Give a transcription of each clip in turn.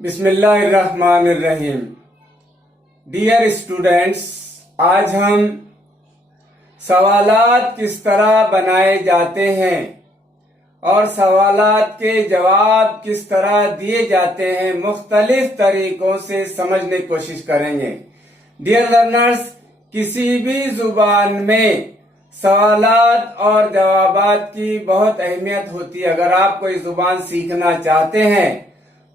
बिस्मिल्लाहिर्रहमानिर्रहीम। Dear students, आज हम सवालात किस तरह बनाए जाते हैं और सवालात के जवाब किस तरह दिए जाते हैं मुख्तलिफ तरीकों से समझने की कोशिश करेंगे। डियर लर्नर्स, किसी भी जुबान में सवालात और जवाबात की बहुत अहमियत होती है। अगर आप कोई जुबान सीखना चाहते हैं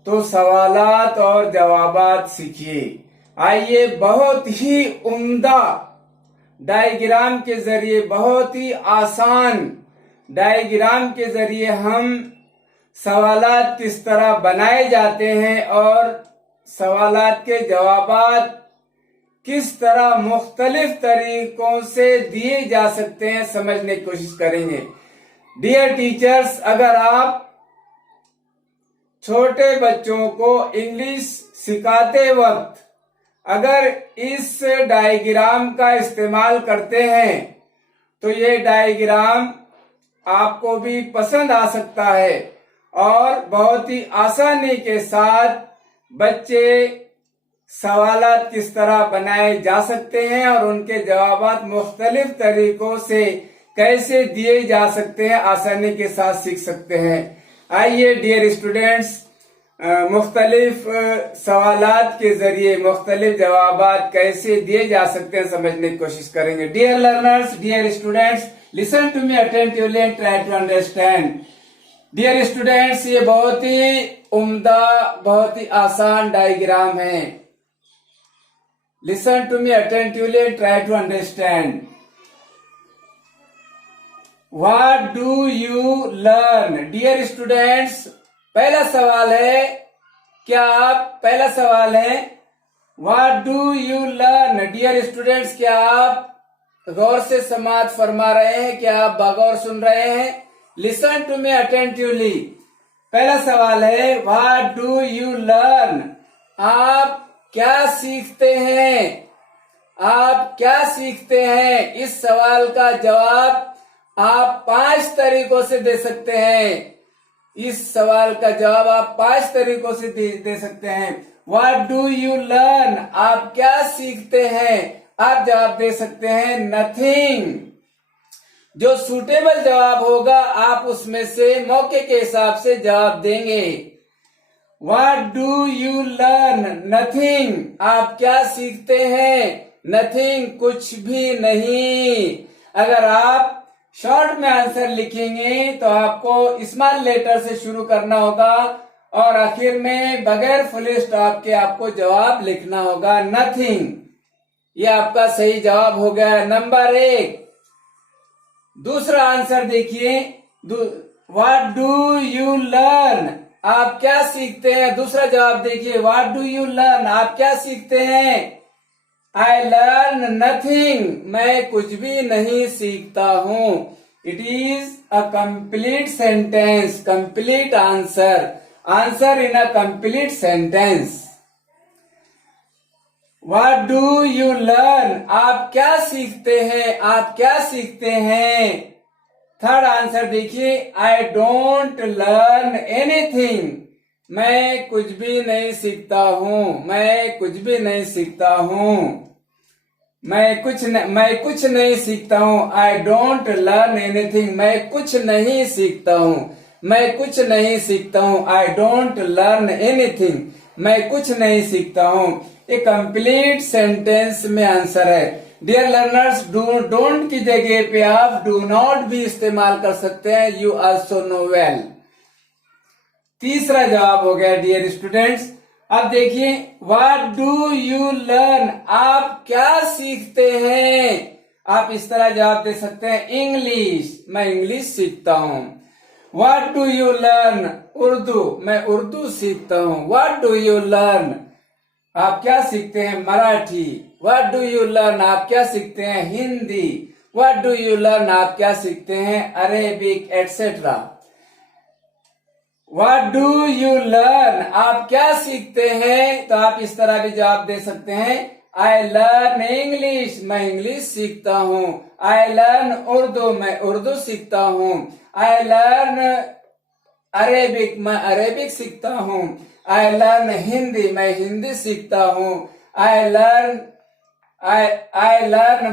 तो सवालात और जवाबात सीखिए। आइए बहुत ही उम्दा डायग्राम के जरिए, बहुत ही आसान डायग्राम के जरिए हम सवालात किस तरह बनाए जाते हैं और सवालात के जवाबात किस तरह मुख्तलिफ तरीकों से दिए जा सकते हैं समझने की कोशिश करेंगे। डियर टीचर्स, अगर आप छोटे बच्चों को इंग्लिश सिखाते वक्त अगर इस डायग्राम का इस्तेमाल करते हैं तो ये डायग्राम आपको भी पसंद आ सकता है और बहुत ही आसानी के साथ बच्चे सवालात किस तरह बनाए जा सकते हैं और उनके जवाबात मुख्तलिफ तरीकों से कैसे दिए जा सकते हैं आसानी के साथ सीख सकते हैं। आइए डियर स्टूडेंट्स, मुख्तलिफ सवालात के जरिए मुख्तलिफ जवाबात कैसे दिए जा सकते हैं समझने की कोशिश करेंगे। Dear learners, dear students, listen to me attentively and try to understand. Dear students, ये बहुत ही उम्दा, बहुत ही आसान डायग्राम है। Listen to me attentively and try to understand. What do you learn? Dear students, पहला सवाल है, पहला सवाल है What do you learn? Dear students, क्या आप गौर से समाअत फरमा रहे हैं? क्या आप बगौर सुन रहे हैं? Listen to me attentively. पहला सवाल है What do you learn? आप क्या सीखते हैं? आप क्या सीखते हैं? इस सवाल का जवाब आप 5 तरीकों से दे सकते हैं। इस सवाल का जवाब आप 5 तरीकों से दे सकते हैं। What do you learn? आप क्या सीखते हैं? आप जवाब दे सकते हैं नथिंग। जो सूटेबल जवाब होगा आप उसमें से मौके के हिसाब से जवाब देंगे। What do you learn? Nothing. आप क्या सीखते हैं? नथिंग, कुछ भी नहीं। अगर आप शॉर्ट में आंसर लिखेंगे तो आपको स्मॉल लेटर से शुरू करना होगा और आखिर में बगैर फुल स्टॉप के आपको जवाब लिखना होगा नथिंग। ये आपका सही जवाब हो गया नंबर 1। दूसरा आंसर देखिए, व्हाट डू यू लर्न? आप क्या सीखते हैं? दूसरा जवाब देखिए, व्हाट डू यू लर्न? आप क्या सीखते हैं? I learn nothing. मैं कुछ भी नहीं सीखता हूँ। It is a complete sentence, complete answer. Answer in a complete sentence. What do you learn? आप क्या सीखते हैं? आप क्या सीखते हैं? थर्ड आंसर देखिए, I don't learn anything. मैं कुछ भी नहीं सीखता हूँ। मैं कुछ भी नहीं सीखता हूँ। मैं कुछ नहीं सीखता हूँ। I don't learn anything. मैं कुछ नहीं सीखता हूँ। मैं कुछ नहीं सीखता हूँ। I don't learn anything. मैं कुछ नहीं सीखता हूँ। ये कंप्लीट सेंटेंस में आंसर है। डियर लर्नर्स, डोंट की जगह पे आप डू नॉट भी इस्तेमाल कर सकते हैं। You also know well. तीसरा जवाब हो गया डियर स्टूडेंट्स। अब देखिए, व्हाट डू यू लर्न? आप क्या सीखते हैं? आप इस तरह जवाब दे सकते हैं, इंग्लिश। मैं इंग्लिश सीखता हूँ। What do you learn? Urdu. मैं उर्दू सीखता हूँ। What do you learn? आप क्या सीखते हैं? Marathi. What do you learn? आप क्या सीखते हैं? Hindi. What do you learn? आप क्या सीखते हैं? Arabic etcetera. What do you learn? आप क्या सीखते हैं? तो आप इस तरह भी जवाब दे सकते हैं, I learn English. मैं इंग्लिश सीखता हूँ। I learn Urdu. मैं उर्दू सीखता हूँ। I learn Arabic. मैं अरेबिक सीखता हूँ। आई लर्न हिंदी, मैं हिंदी सीखता हूँ। आई लर्न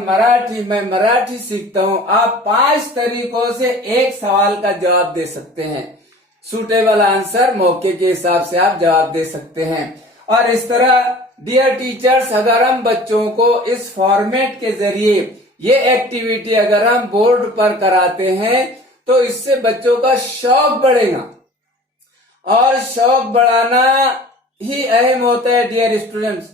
मराठी, मैं मराठी सीखता हूँ। आप 5 तरीकों से एक सवाल का जवाब दे सकते हैं। सूटेबल आंसर मौके के हिसाब से आप जवाब दे सकते हैं। और इस तरह डियर टीचर्स, अगर हम बच्चों को इस फॉर्मेट के जरिए ये एक्टिविटी अगर हम बोर्ड पर कराते हैं तो इससे बच्चों का शौक बढ़ेगा, और शौक बढ़ाना ही अहम होता है डियर स्टूडेंट्स।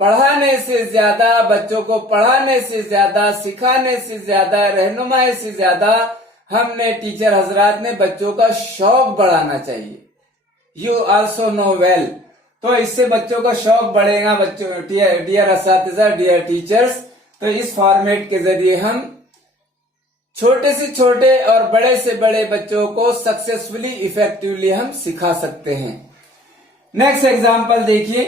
पढ़ाने से ज्यादा, बच्चों को पढ़ाने से ज्यादा, सिखाने से ज्यादा, रहनुमाई से ज्यादा हमने टीचर हजरात ने बच्चों का शौक बढ़ाना चाहिए। You also know well. तो इससे बच्चों का शौक बढ़ेगा। बच्चों, डियर असातिज़ा, डियर टीचर्स, तो इस फॉर्मेट के जरिए हम छोटे से छोटे और बड़े से बड़े बच्चों को सक्सेसफुली, इफेक्टिवली हम सिखा सकते हैं। नेक्स्ट एग्जाम्पल देखिए।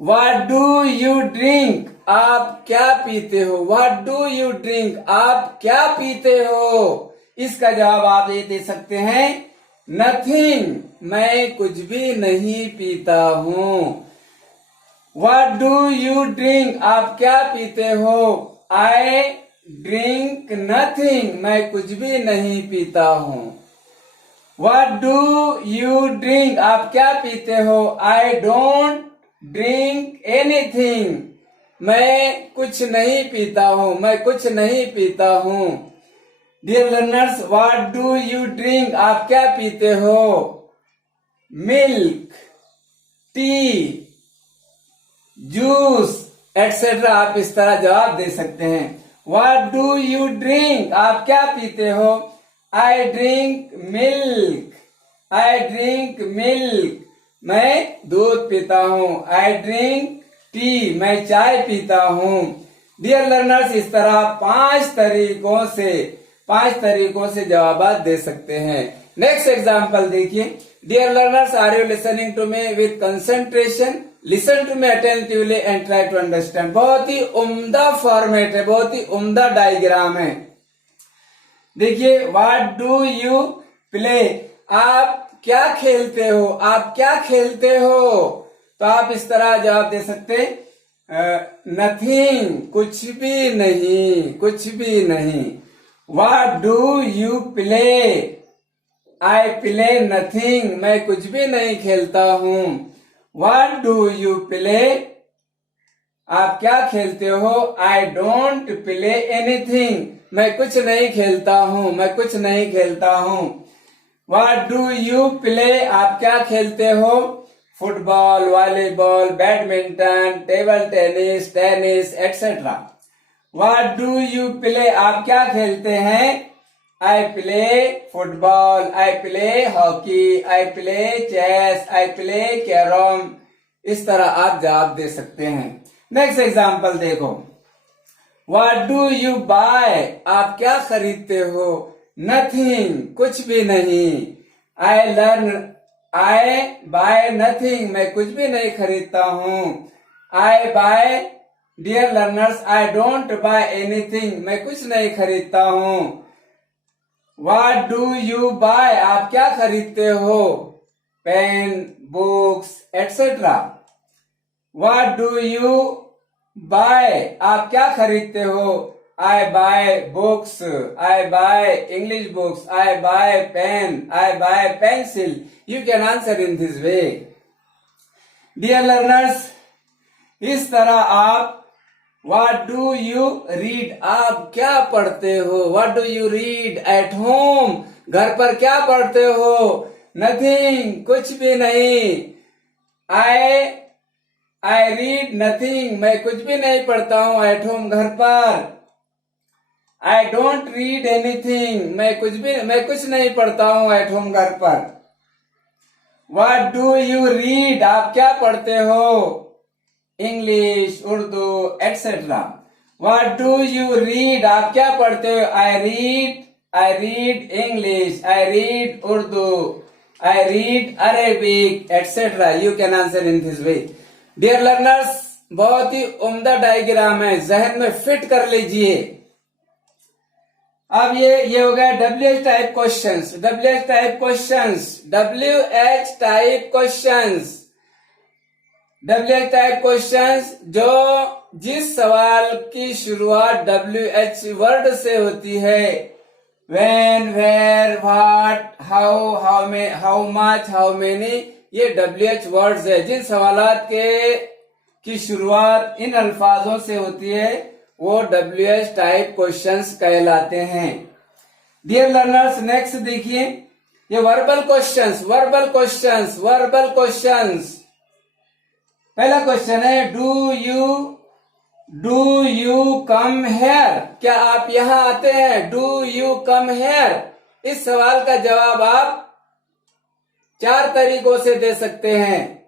व्हाट डू यू ड्रिंक, आप क्या पीते हो। व्हाट डू यू ड्रिंक, आप क्या पीते हो। इसका जवाब आप ये दे सकते हैं, नथिंग, मैं कुछ भी नहीं पीता हूँ। व्हाट डू यू ड्रिंक, आप क्या पीते हो। आई ड्रिंक नथिंग, मैं कुछ भी नहीं पीता हूँ। व्हाट डू यू ड्रिंक, आप क्या पीते हो। आई डोंट ड्रिंक एनीथिंग, मैं कुछ नहीं पीता हूँ, मैं कुछ नहीं पीता हूँ। Dear learners, what do you drink, आप क्या पीते हो। मिल्क, टी, जूस एटसेट्रा, आप इस तरह जवाब दे सकते हैं। व्हाट डू यू ड्रिंक, आप क्या पीते हो। I drink milk, I drink milk, मैं दूध पीता हूँ। आई ड्रिंक टी, मैं चाय पीता हूँ। डियर लर्नर्स, इस तरह 5 तरीकों से जवाब दे सकते हैं। नेक्स्ट एग्जाम्पल देखिए। Dear learners, are you listening to me with concentration. Listen to me attentively and try to understand. बहुत ही उम्दा फॉर्मेट है, बहुत ही उम्दा डायग्राम है। देखिए, व्हाट डू यू प्ले, आप क्या खेलते हो, आप क्या खेलते हो। तो आप इस तरह जवाब दे सकते, नथिंग, कुछ भी नहीं, कुछ भी नहीं। What do you play, I play nothing, मैं कुछ भी नहीं खेलता हूँ। व्हाट डू यू प्ले, आप क्या खेलते हो। आई डोंट प्ले एनीथिंग, मैं कुछ नहीं खेलता हूँ, मैं कुछ नहीं खेलता हूँ। व्हाट डू यू प्ले, आप क्या खेलते हो। Football, volleyball, badminton, table tennis, tennis etcetera. What do you play, आप क्या खेलते हैं। I play football, I play hockey, I play chess, I play carrom. इस तरह आप जवाब दे सकते हैं। नेक्स्ट एग्जाम्पल देखो। व्हाट डू यू बाय, आप क्या खरीदते हो। नथिंग, कुछ भी नहीं। आई बाय नथिंग, मैं कुछ भी नहीं खरीदता हूँ। I buy, dear learners, I don't buy anything, मैं कुछ नहीं खरीदता हूँ। व्हाट डू यू बाय, आप क्या खरीदते हो। Pen, books etcetera. What do you buy, आप क्या खरीदते हो। I buy books, I buy English books, I buy pen, I buy pencil. You can answer in this way. Dear learners, इस तरह आप व्हाट डू यू रीड, आप क्या पढ़ते हो। What do you read at home, घर पर क्या पढ़ते हो। नथिंग, कुछ भी नहीं। आई रीड नथिंग, मैं कुछ भी नहीं पढ़ता हूँ एट होम, घर पर। आई डोंट रीड एनीथिंग, मैं कुछ नहीं पढ़ता हूँ एट होम, घर पर। व्हाट डू यू रीड, आप क्या पढ़ते हो। English, Urdu etcetera. What do you read, आप क्या पढ़ते हो। I read English, I read Urdu, I read Arabic etcetera. You can answer in this way. Dear learners, बहुत ही उम्दा डायग्राम है, जहन में फिट कर लीजिए। अब ये हो गया WH type questions. WH type questions, WH type questions, WH type questions जो जिस सवाल की शुरुआत WH वर्ड से होती है, when, where, what, how much, how many, ये WH वर्ड्स है। जिन सवालात की शुरुआत इन अल्फाजों से होती है वो WH टाइप क्वेश्चंस कहलाते हैं। डियर लर्नर्स, नेक्स्ट देखिए, ये verbal questions, verbal questions, verbal questions. पहला क्वेश्चन है डू यू कम हेयर, क्या आप यहां आते हैं? डू यू कम हेयर, इस सवाल का जवाब आप 4 तरीकों से दे सकते हैं।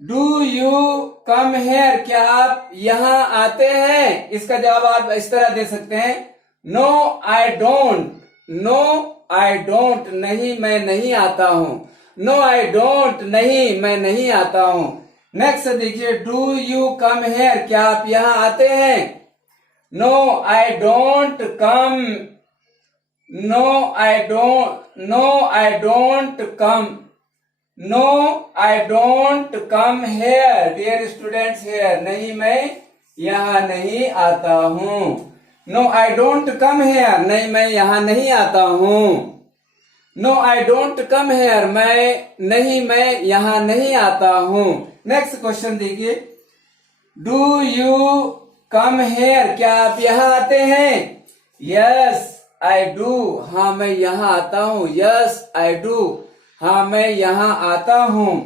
डू यू कम हेयर, क्या आप यहां आते हैं? इसका जवाब आप इस तरह दे सकते हैं, no I don't, no I don't, नहीं मैं नहीं आता हूं, नो आई डोंट, नहीं मैं नहीं आता हूं। नेक्स्ट देखिए, डू यू कम हेयर, क्या आप यहां आते हैं? No I don't come, no I don't come, no I don't come here, dear students here, नहीं मैं यहां नहीं आता हूं। No I don't come here, नहीं मैं यहां नहीं आता हूं। No I don't come here, मैं यहां नहीं आता हूं। नेक्स्ट क्वेश्चन देखिए, डू यू कम हेयर, क्या आप यहां आते हैं? यस आई डू, हाँ मैं यहां आता हूं, यस आई डू, हाँ मैं यहां आता हूं।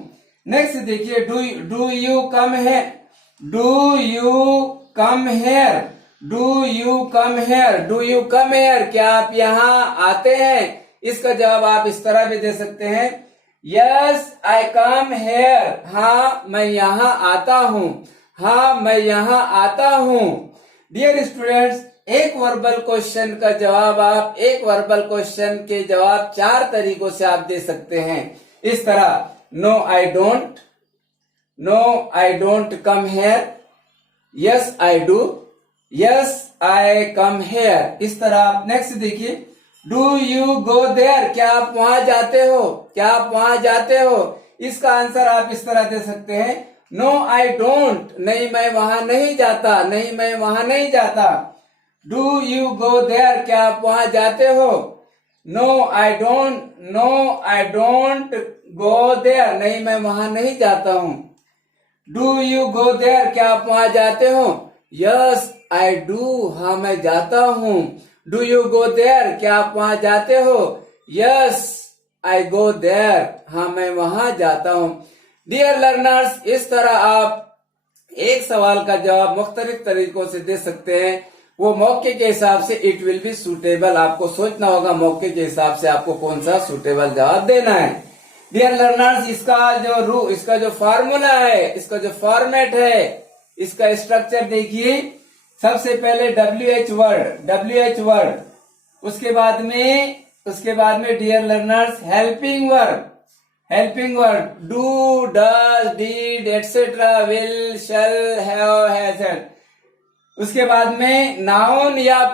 नेक्स्ट देखिए, डू यू कम है, do you come hair, do you come hair, do you come here, क्या आप यहां आते हैं? इसका जवाब आप इस तरह भी दे सकते हैं, यस आई कम हेयर, हाँ मैं यहां आता हूं, हाँ मैं यहां आता हूं। डियर स्टूडेंट्स, एक वर्बल क्वेश्चन का जवाब आप, एक वर्बल क्वेश्चन के जवाब 4 तरीकों से आप दे सकते हैं। इस तरह, no I don't come here, yes I do, yes I come here, इस तरह आप। नेक्स्ट देखिए, डू यू गो देयर, क्या आप वहां जाते हो? क्या आप वहां जाते हो? इसका आंसर आप इस तरह दे सकते हैं, नो आई डोंट, नहीं मैं वहां नहीं जाता, नहीं मैं वहां नहीं जाता। डू यू गो देयर, क्या आप वहां जाते हो? No I don't go there, नहीं मैं वहां नहीं जाता हूं। डू यू गो देयर, क्या आप वहां जाते हो? यस आई डू, हाँ मैं जाता हूं। डू यू गो देयर, क्या आप वहां जाते हो? यस आई गो देयर, हाँ मैं वहां जाता हूं। डियर लर्नर्स, इस तरह आप एक सवाल का जवाब मुख्तलिफ तरीकों से दे सकते हैं। वो मौके के हिसाब से इट विल बी सूटेबल, आपको सोचना होगा मौके के हिसाब से आपको कौन सा सूटेबल जवाब देना है। डियर लर्नर्स, इसका जो फार्मूला है, इसका जो फॉर्मेट है, इसका स्ट्रक्चर देखिए। सबसे पहले WH वर्ड, उसके बाद में dear learners helping word, do, does, did, etcetera, will, shall, have, has. उसके बाद में नाउन या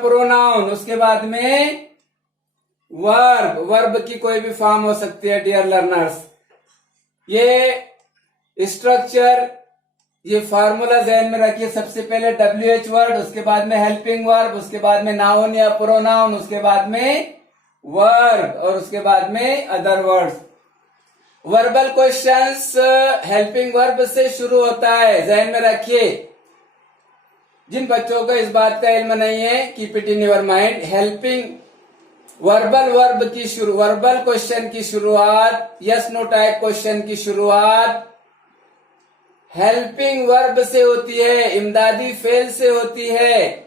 प्रोनाउन, उसके बाद में वर्ब की कोई भी फॉर्म हो सकती है। डियर लर्नर्स, ये स्ट्रक्चर, ये फार्मूला ध्यान में रखिए। सबसे पहले WH वर्ड, उसके बाद में हेल्पिंग वर्ब, उसके बाद में नाउन या प्रोनाउन, उसके बाद में वर्ब और उसके बाद में other words. Verbal questions helping verb से शुरू होता है, ध्यान में रखिए। जिन बच्चों को इस बात का इल्म नहीं है, keep it in your mind. Verbal question की शुरुआत, यस नो टाइप क्वेश्चन की शुरुआत हेल्पिंग वर्ब से होती है, इमदादी फेल से होती है,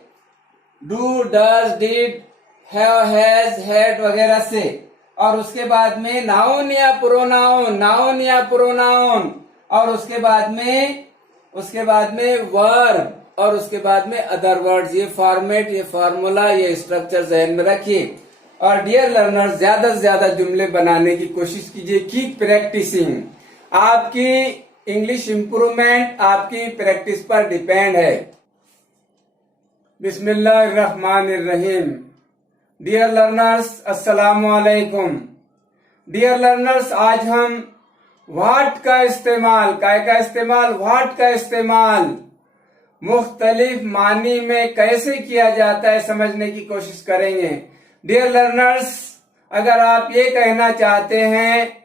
do, does, did, have, has, had वगैरह से। और उसके बाद में नाउन या प्रोनाउन, और उसके बाद में वर्ब और उसके बाद में अदर वर्ड्स। ये फॉर्मेट, ये फॉर्मूला, ये स्ट्रक्चर ध्यान में रखिए। और डियर लर्नर्स, ज्यादा से ज्यादा जुमले बनाने की कोशिश कीजिए, कीप प्रैक्टिसिंग। आपकी इंग्लिश इंप्रूवमेंट आपकी प्रैक्टिस पर डिपेंड है। बिस्मिल्लाहिर्रहमानिर्रहीम। डियर लर्नर्स, अस्सलामु अलैकुम। डियर लर्नर्स, आज हम व्हाट का इस्तेमाल, काय का इस्तेमाल, व्हाट का इस्तेमाल मुख्तलिफ मानी में कैसे किया जाता है समझने की कोशिश करेंगे। डियर लर्नर्स, अगर आप ये कहना चाहते हैं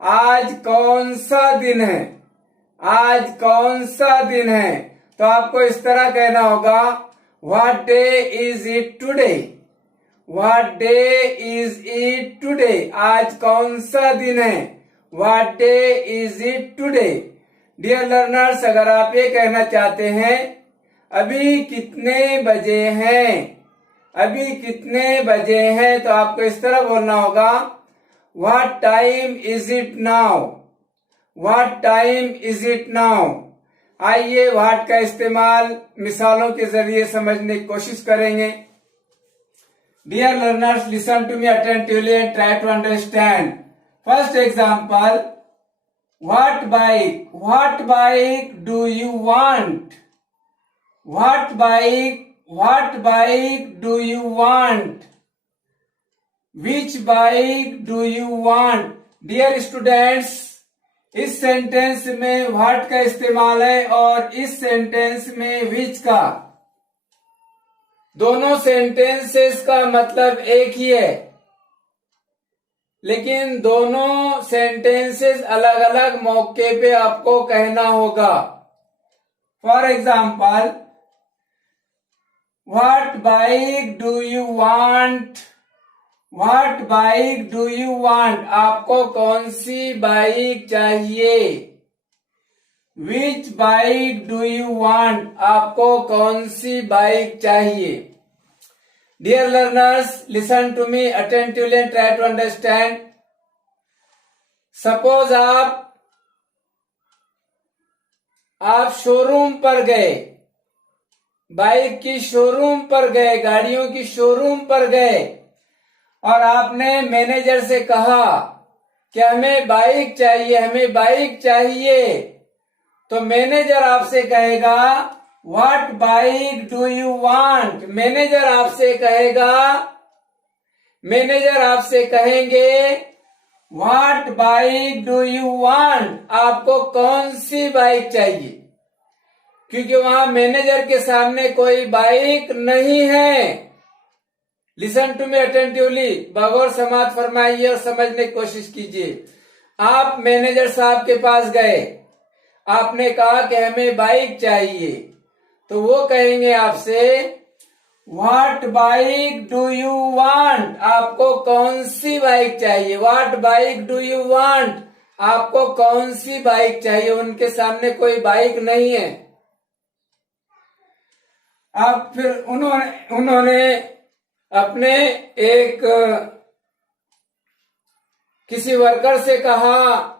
आज कौन सा दिन है, आज कौन सा दिन है, तो आपको इस तरह कहना होगा what day is it today, what day is it today, आज कौन सा दिन है, what day is it today. Dear learners, अगर आप ये कहना चाहते हैं अभी कितने बजे हैं, अभी कितने बजे हैं, तो आपको इस तरह बोलना होगा what time is it now, what time is it now. आइए व्हाट का इस्तेमाल मिसालों के जरिए समझने की कोशिश करेंगे। Dear learners, listen to me attentively and try to understand. First example, what bike do you want, what bike do you want, which bike do you want. Dear students, इस सेंटेंस में व्हाट का इस्तेमाल है और इस sentence में विच का। दोनों सेंटेंसेस का मतलब एक ही है, लेकिन दोनों सेंटेंसेस अलग अलग मौके पे आपको कहना होगा। For example, what bike do you want, what bike do you want, आपको कौन सी बाइक चाहिए। Which bike do you want, आपको कौन सी बाइक चाहिए। Dear learners, listen to me attentively and try to understand. Suppose आप शोरूम पर गए, बाइक की शोरूम पर गए, गाड़ियों की शोरूम पर गए और आपने मैनेजर से कहा कि हमें बाइक चाहिए, हमें बाइक चाहिए, तो मैनेजर आपसे कहेगा what bike do you want. Manager आपसे कहेंगे what bike do you want, आपको कौन सी बाइक चाहिए, क्योंकि वहां मैनेजर के सामने कोई बाइक नहीं है। लिसन टू मी अटेंटिवली, बगौर समात फरमाइए और समझने की कोशिश कीजिए। आप मैनेजर साहब के पास गए, आपने कहा कि हमें बाइक चाहिए, तो वो कहेंगे आपसे what bike do you want, आपको कौन सी बाइक चाहिए। What bike do you want, आपको कौन सी बाइक चाहिए। उनके सामने कोई बाइक नहीं है। अब फिर उन्होंने अपने एक किसी वर्कर से कहा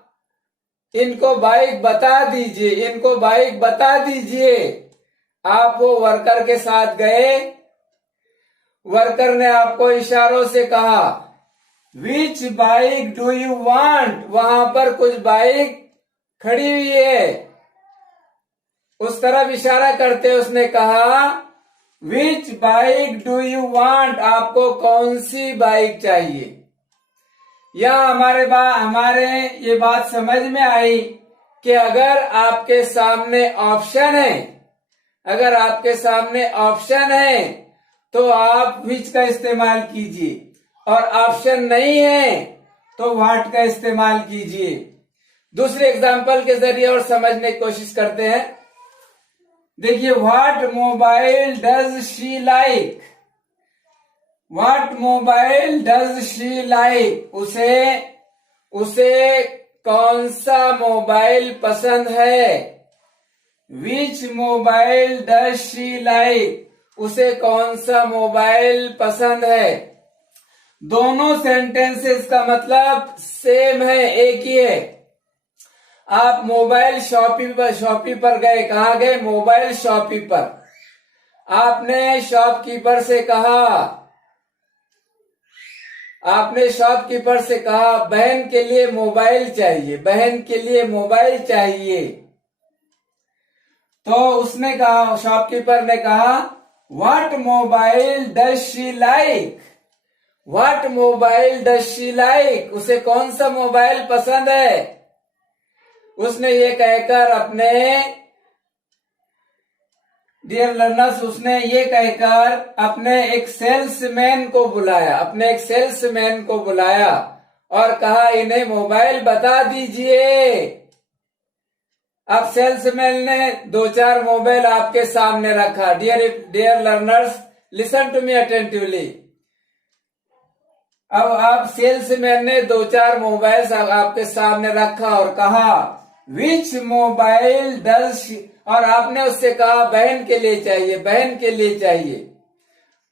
इनको बाइक बता दीजिए, इनको बाइक बता दीजिए। आप वो वर्कर के साथ गए, वर्कर ने आपको इशारों से कहा विच बाइक डू यू वांट, वहां पर कुछ बाइक खड़ी हुई है, उस तरफ इशारा करते उसने कहा विच बाइक डू यू वांट, आपको कौन सी बाइक चाहिए। यह हमारे ये बात समझ में आई कि अगर आपके सामने ऑप्शन है, अगर आपके सामने ऑप्शन है तो आप विच का इस्तेमाल कीजिए, और ऑप्शन नहीं है तो व्हाट का इस्तेमाल कीजिए। दूसरे एग्जांपल के जरिए और समझने की कोशिश करते हैं। देखिए, what mobile does she like, what mobile does she like, उसे कौन सा मोबाइल पसंद है। विच मोबाइल डज शी लाइक, उसे कौन सा मोबाइल पसंद है। दोनों सेंटेंसेस का मतलब सेम है, एक ही है। आप मोबाइल शॉपिंग पर गए, कहाँ गए, मोबाइल शॉपिंग पर। आपने शॉपकीपर से कहा बहन के लिए मोबाइल चाहिए, बहन के लिए मोबाइल चाहिए। तो उसने कहा, शॉपकीपर ने कहा What mobile does she like? What mobile does she like? उसे कौन सा मोबाइल पसंद है? उसने ये कहकर अपने डियर लर्नर्स, उसने ये कहकर अपने एक सेल्समैन को बुलाया और कहा इन्हें मोबाइल बता दीजिए। अब सेल्समैन ने 2-4 मोबाइल आपके सामने रखा। Dear learners, listen to me attentively. अब आप सेल्समैन ने 2-4 मोबाइल आपके सामने रखा और कहा विच मोबाइल डज, और आपने उससे कहा बहन के लिए चाहिए।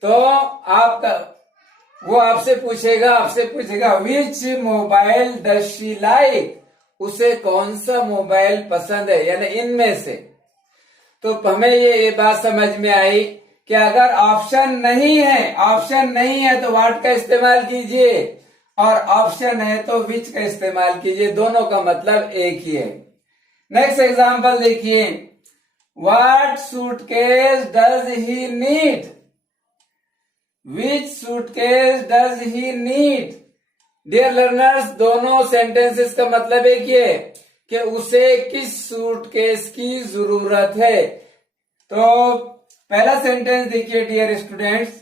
तो आपका वो आपसे पूछेगा विच मोबाइल डज शी लाइक, उसे कौन सा मोबाइल पसंद है, यानी इनमें से। तो हमें ये बात समझ में आई कि अगर ऑप्शन नहीं है तो व्हाट का इस्तेमाल कीजिए, और ऑप्शन है तो विच का इस्तेमाल कीजिए। दोनों का मतलब एक ही है। नेक्स्ट एग्जांपल देखिए, what suitcase does he need? Which suitcase does he need? Dear learners, दोनों सेंटेंसेस का मतलब एक ही है कि उसे किस सूटकेस की जरूरत है। तो पहला सेंटेंस देखिए dear students,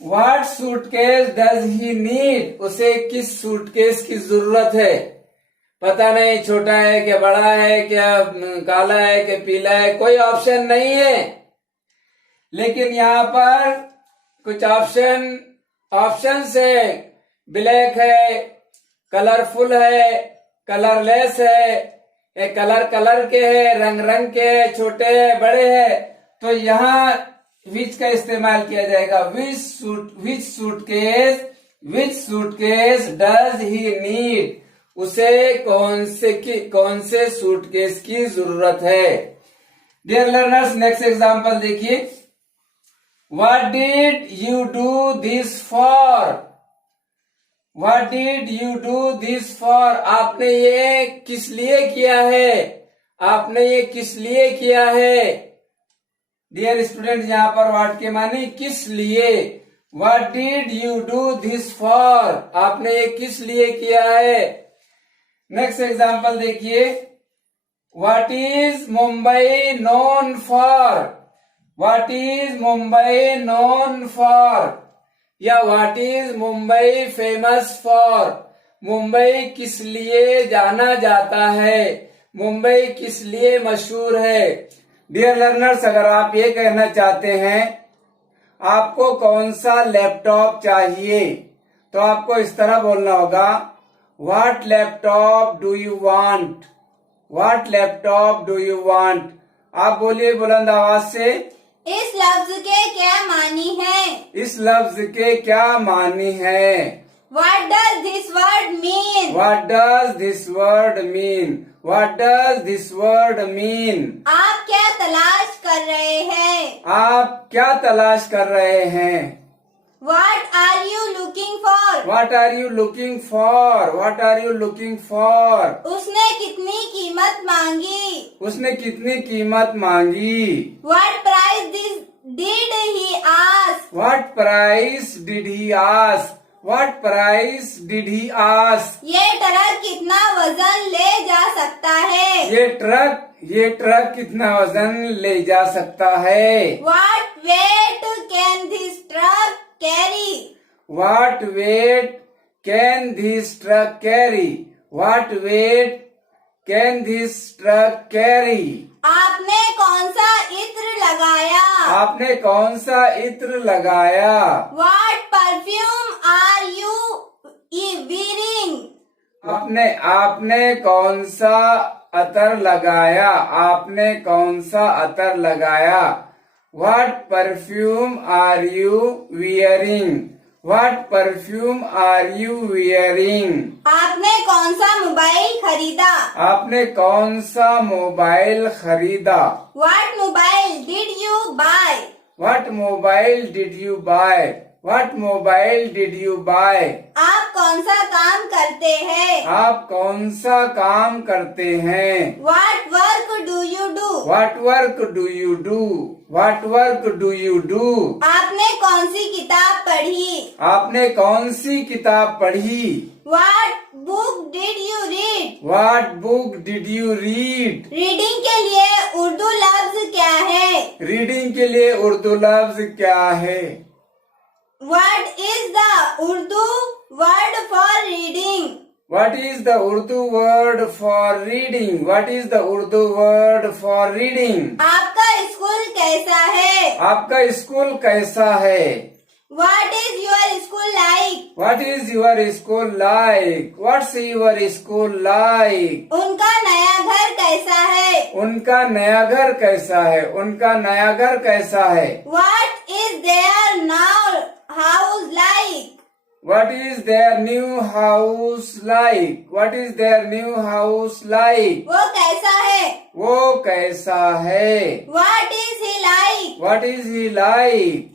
what suitcase does he need? उसे किस सूटकेस की जरूरत है? पता नहीं छोटा है क्या बड़ा है, क्या काला है क्या पीला है, कोई ऑप्शन नहीं है। लेकिन यहाँ पर कुछ ऑप्शंस है। ब्लैक है, कलरफुल है, कलरलेस है, कलर के है, रंग के है, छोटे है, बड़े है। तो यहाँ विच का इस्तेमाल किया जाएगा। विच सूटकेस डज ही नीड? उसे कौन से सूटकेस की जरूरत है। डियर लर्नर्स, नेक्स्ट एग्जांपल देखिए, what did you do this for? What did you do this for? आपने ये किस लिए किया है? डियर स्टूडेंट, यहाँ पर व्हाट के माने किस लिए। What did you do this for? आपने ये किस लिए किया है। नेक्स्ट एग्जांपल देखिए, what is Mumbai known for? What is Mumbai known for, या what is Mumbai famous for? Mumbai किस लिए जाना जाता है, मुंबई किस लिए मशहूर है। डियर लर्नर्स, अगर आप ये कहना चाहते हैं आपको कौन सा लैपटॉप चाहिए, तो आपको इस तरह बोलना होगा, What laptop do you want? What laptop do you want? आप बोलिए बुलंद आवाज से, इस लफ्ज के क्या मानी है? इस लफ्ज के क्या मानी है? What does this word mean? What does this word mean? What does this word mean? आप क्या तलाश कर रहे हैं? आप क्या तलाश कर रहे हैं? What are you looking for? What are you looking for? What are you looking for? उसने कितनी कीमत मांगी? उसने कितनी कीमत मांगी? What price did he ask? What price did he ask? What price did he ask? ये ट्रक कितना वजन ले जा सकता है? ये ट्रक कितना वजन ले जा सकता है? What weight can this truck carry? What weight can this truck carry? What weight can this truck carry? आपने कौन सा इत्र लगाया? आपने कौन सा इत्र लगाया? What perfume are you wearing? आपने कौन सा अतर लगाया? आपने कौन सा अतर लगाया? What perfume are you wearing? What perfume are you wearing? आपने कौन सा मोबाइल खरीदा? आपने कौन सा मोबाइल खरीदा? What mobile did you buy? What mobile did you buy? What mobile did you buy? आप कौन सा काम करते हैं? आप कौन सा काम करते हैं? What work do you do? What work do you do? What work do you do? आपने कौन सी किताब पढ़ी? आपने कौन सी किताब पढ़ी? What book did you read? What book did you read? Reading के लिए उर्दू लफ्ज क्या है? रीडिंग के लिए उर्दू लफ्ज क्या है? What is the Urdu word for reading? What is the Urdu word for reading? What is the Urdu word for reading? आपका स्कूल कैसा है? आपका स्कूल कैसा है? What is your school like? What is your school like? What's your school like? उनका नया घर कैसा है? उनका नया घर कैसा है? उनका नया घर कैसा है? What is their now house like? What is their new house like? What is their new house like? वो कैसा है? वो कैसा है? What is he like? What is he like?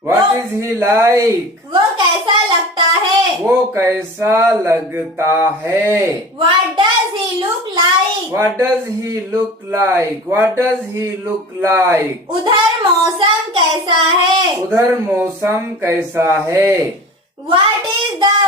What is he like? वो कैसा लगता है? वो कैसा लगता है? What does he look like? What does he look like? What does he look like? उधर मौसम कैसा है? उधर मौसम कैसा है? What is the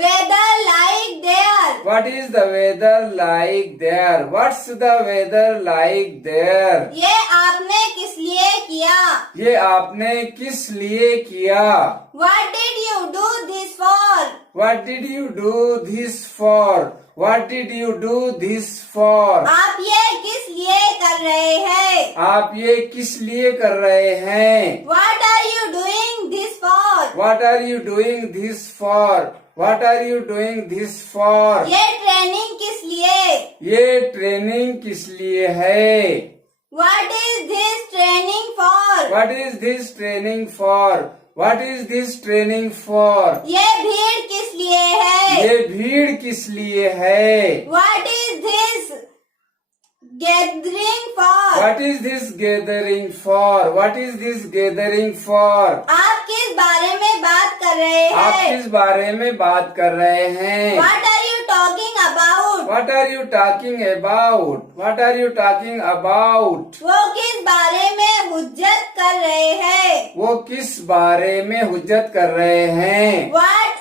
weather like there? What is the weather like there? What's the weather like there? ये आपने किस लिए किया? ये आपने किस लिए किया? What did you do this for? What did you do this for? What did you do this for? आप ये किस लिए कर रहे हैं? आप ये किस लिए कर रहे हैं? What are you doing this for? What are you doing this for? What are you doing this for? ये ट्रेनिंग किस लिए? ये ट्रेनिंग किस लिए है? What is this training for? What is this training for? What is this training for? ये भीड़ किस लिए है? ये भीड़ किस लिए है? What is this gathering for? What is this gathering for? What is this gathering for? आप किस बारे में बात कर रहे आप हैं? किस बारे में बात कर रहे हैं? What are you talking about? What are you talking about? What are you talking about? वो किस बारे में हुज्जत कर रहे हैं? वो किस बारे में हुज्जत कर रहे हैं? What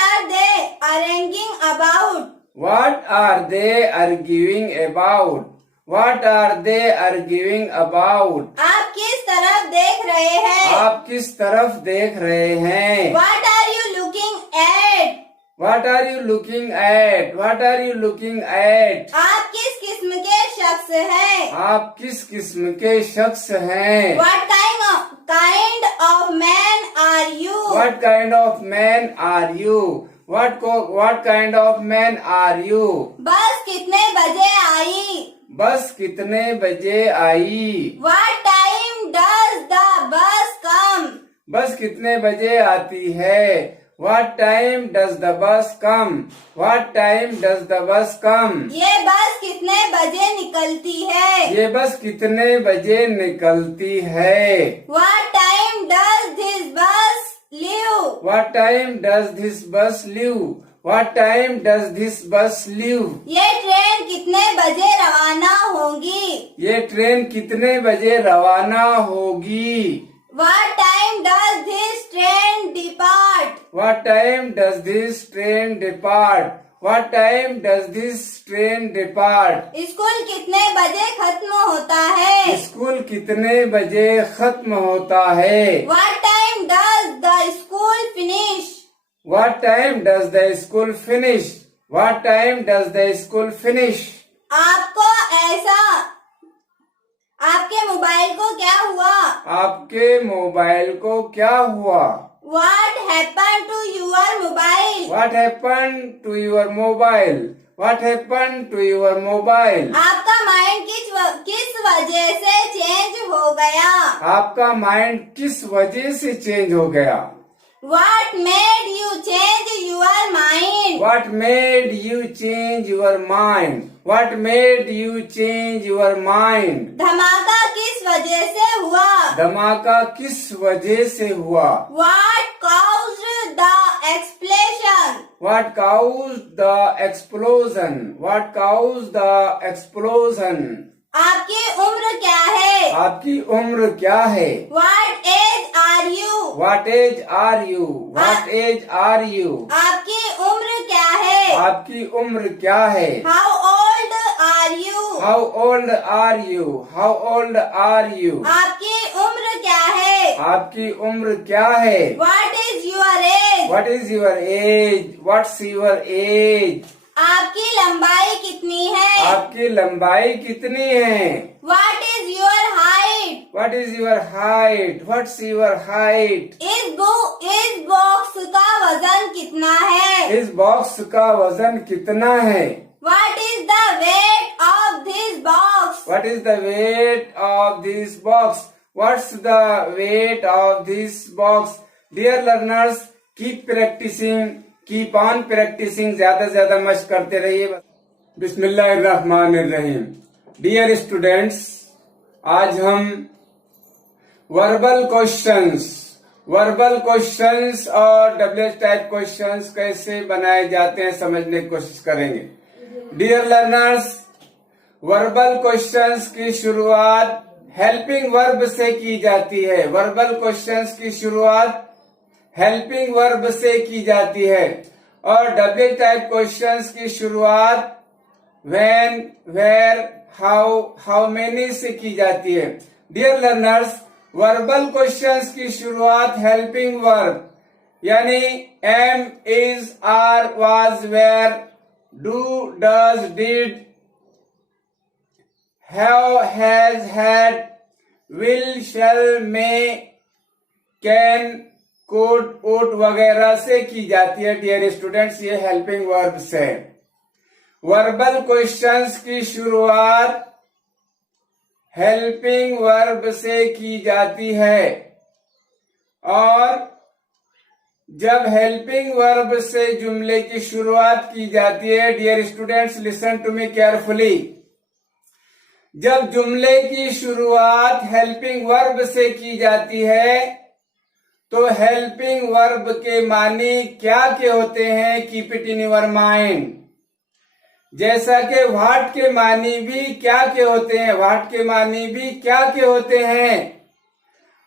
are they arguing about? What are they arguing about? What are they arguing about? आप किस तरफ देख रहे हैं? आप किस तरफ देख रहे हैं? What are you looking at? What are you looking at? What are you looking at? आप किस किस्म के शख्स हैं? आप किस किस्म के शख्स हैं? What kind of man are you? What kind of man are you? What kind of man are you? बस कितने बजे आई? बस कितने बजे आई? What time does the bus come? बस कितने बजे आती है? What time does the bus come? What time does the bus come? ये बस कितने बजे निकलती है? ये बस कितने बजे निकलती है? What time does this bus leave? What time does this bus leave? What time does this bus leave? ये ट्रेन कितने बजे रवाना होगी? ये ट्रेन कितने बजे रवाना होगी? What time does this train depart? What time does this train depart? What time does this train depart? School कितने बजे खत्म होता है? स्कूल कितने बजे खत्म होता है? What time does the school finish? What time does the school finish? What time does the school finish? आपको ऐसा आपके मोबाइल को क्या हुआ? आपके मोबाइल को क्या हुआ? What happened to your mobile? What happened to your mobile? What happened to your mobile? आपका माइंड किस वजह से चेंज हो गया? आपका माइंड किस वजह से चेंज हो गया? What made you change your mind? What made you change your mind? What made you change your mind? धमाका किस वजह से हुआ? धमाका किस वजह से हुआ? What caused the explosion? What caused the explosion? What caused the explosion? आपकी उम्र क्या है? आपकी उम्र क्या है? What age are you? What age are you? What age are you? आपकी उम्र क्या है? आपकी उम्र क्या है? How old are you? How old are you? How old are you? आपकी उम्र क्या है? आपकी उम्र क्या है? What is your age? What is your age? What's your age? आपकी लंबाई कितनी है? आपकी लंबाई कितनी है? What is your height? What is your height? What's your height? इस बॉक्स का वजन कितना है? इस बॉक्स का वजन कितना है? What is the weight of this box? What is the weight of this box? What's the weight of this box? Dear learners, keep practicing, keep on practicing. ज्यादा से ज्यादा मशक करते रहिए. बिस्मिल्लाहिर्रहमानिर्रहीम. Dear students, आज हम वर्बल क्वेश्चंस और WH type questions कैसे बनाए जाते हैं समझने की कोशिश करेंगे. डियर लर्नर्स, वर्बल क्वेश्चंस की शुरुआत हेल्पिंग वर्ब से की जाती है. वर्बल क्वेश्चंस की शुरुआत हेल्पिंग वर्ब से की जाती है और डब्ल्यूएच टाइप क्वेश्चंस की शुरुआत व्हेन, वेयर, हाउ मेनी से की जाती है. डियर लर्नर्स, वर्बल क्वेश्चंस की शुरुआत हेल्पिंग वर्ब यानी am, is, are, was, were, do, does, did, have, has, had, will, shall, may, can, could, would वगैरह से की जाती है. डियर स्टूडेंट्स, ये हेल्पिंग वर्ब्स है. वर्बल क्वेश्चंस की शुरुआत हेल्पिंग वर्ब से की जाती है और जब हेल्पिंग वर्ब से जुमले की शुरुआत की जाती है, dear students listen to me carefully, जब जुमले की शुरुआत हेल्पिंग वर्ब से की जाती है तो हेल्पिंग वर्ब के मानी क्या के होते हैं? Keep it in your mind. जैसा कि व्हाट के मानी भी क्या के होते हैं, व्हाट के मानी भी क्या के होते हैं.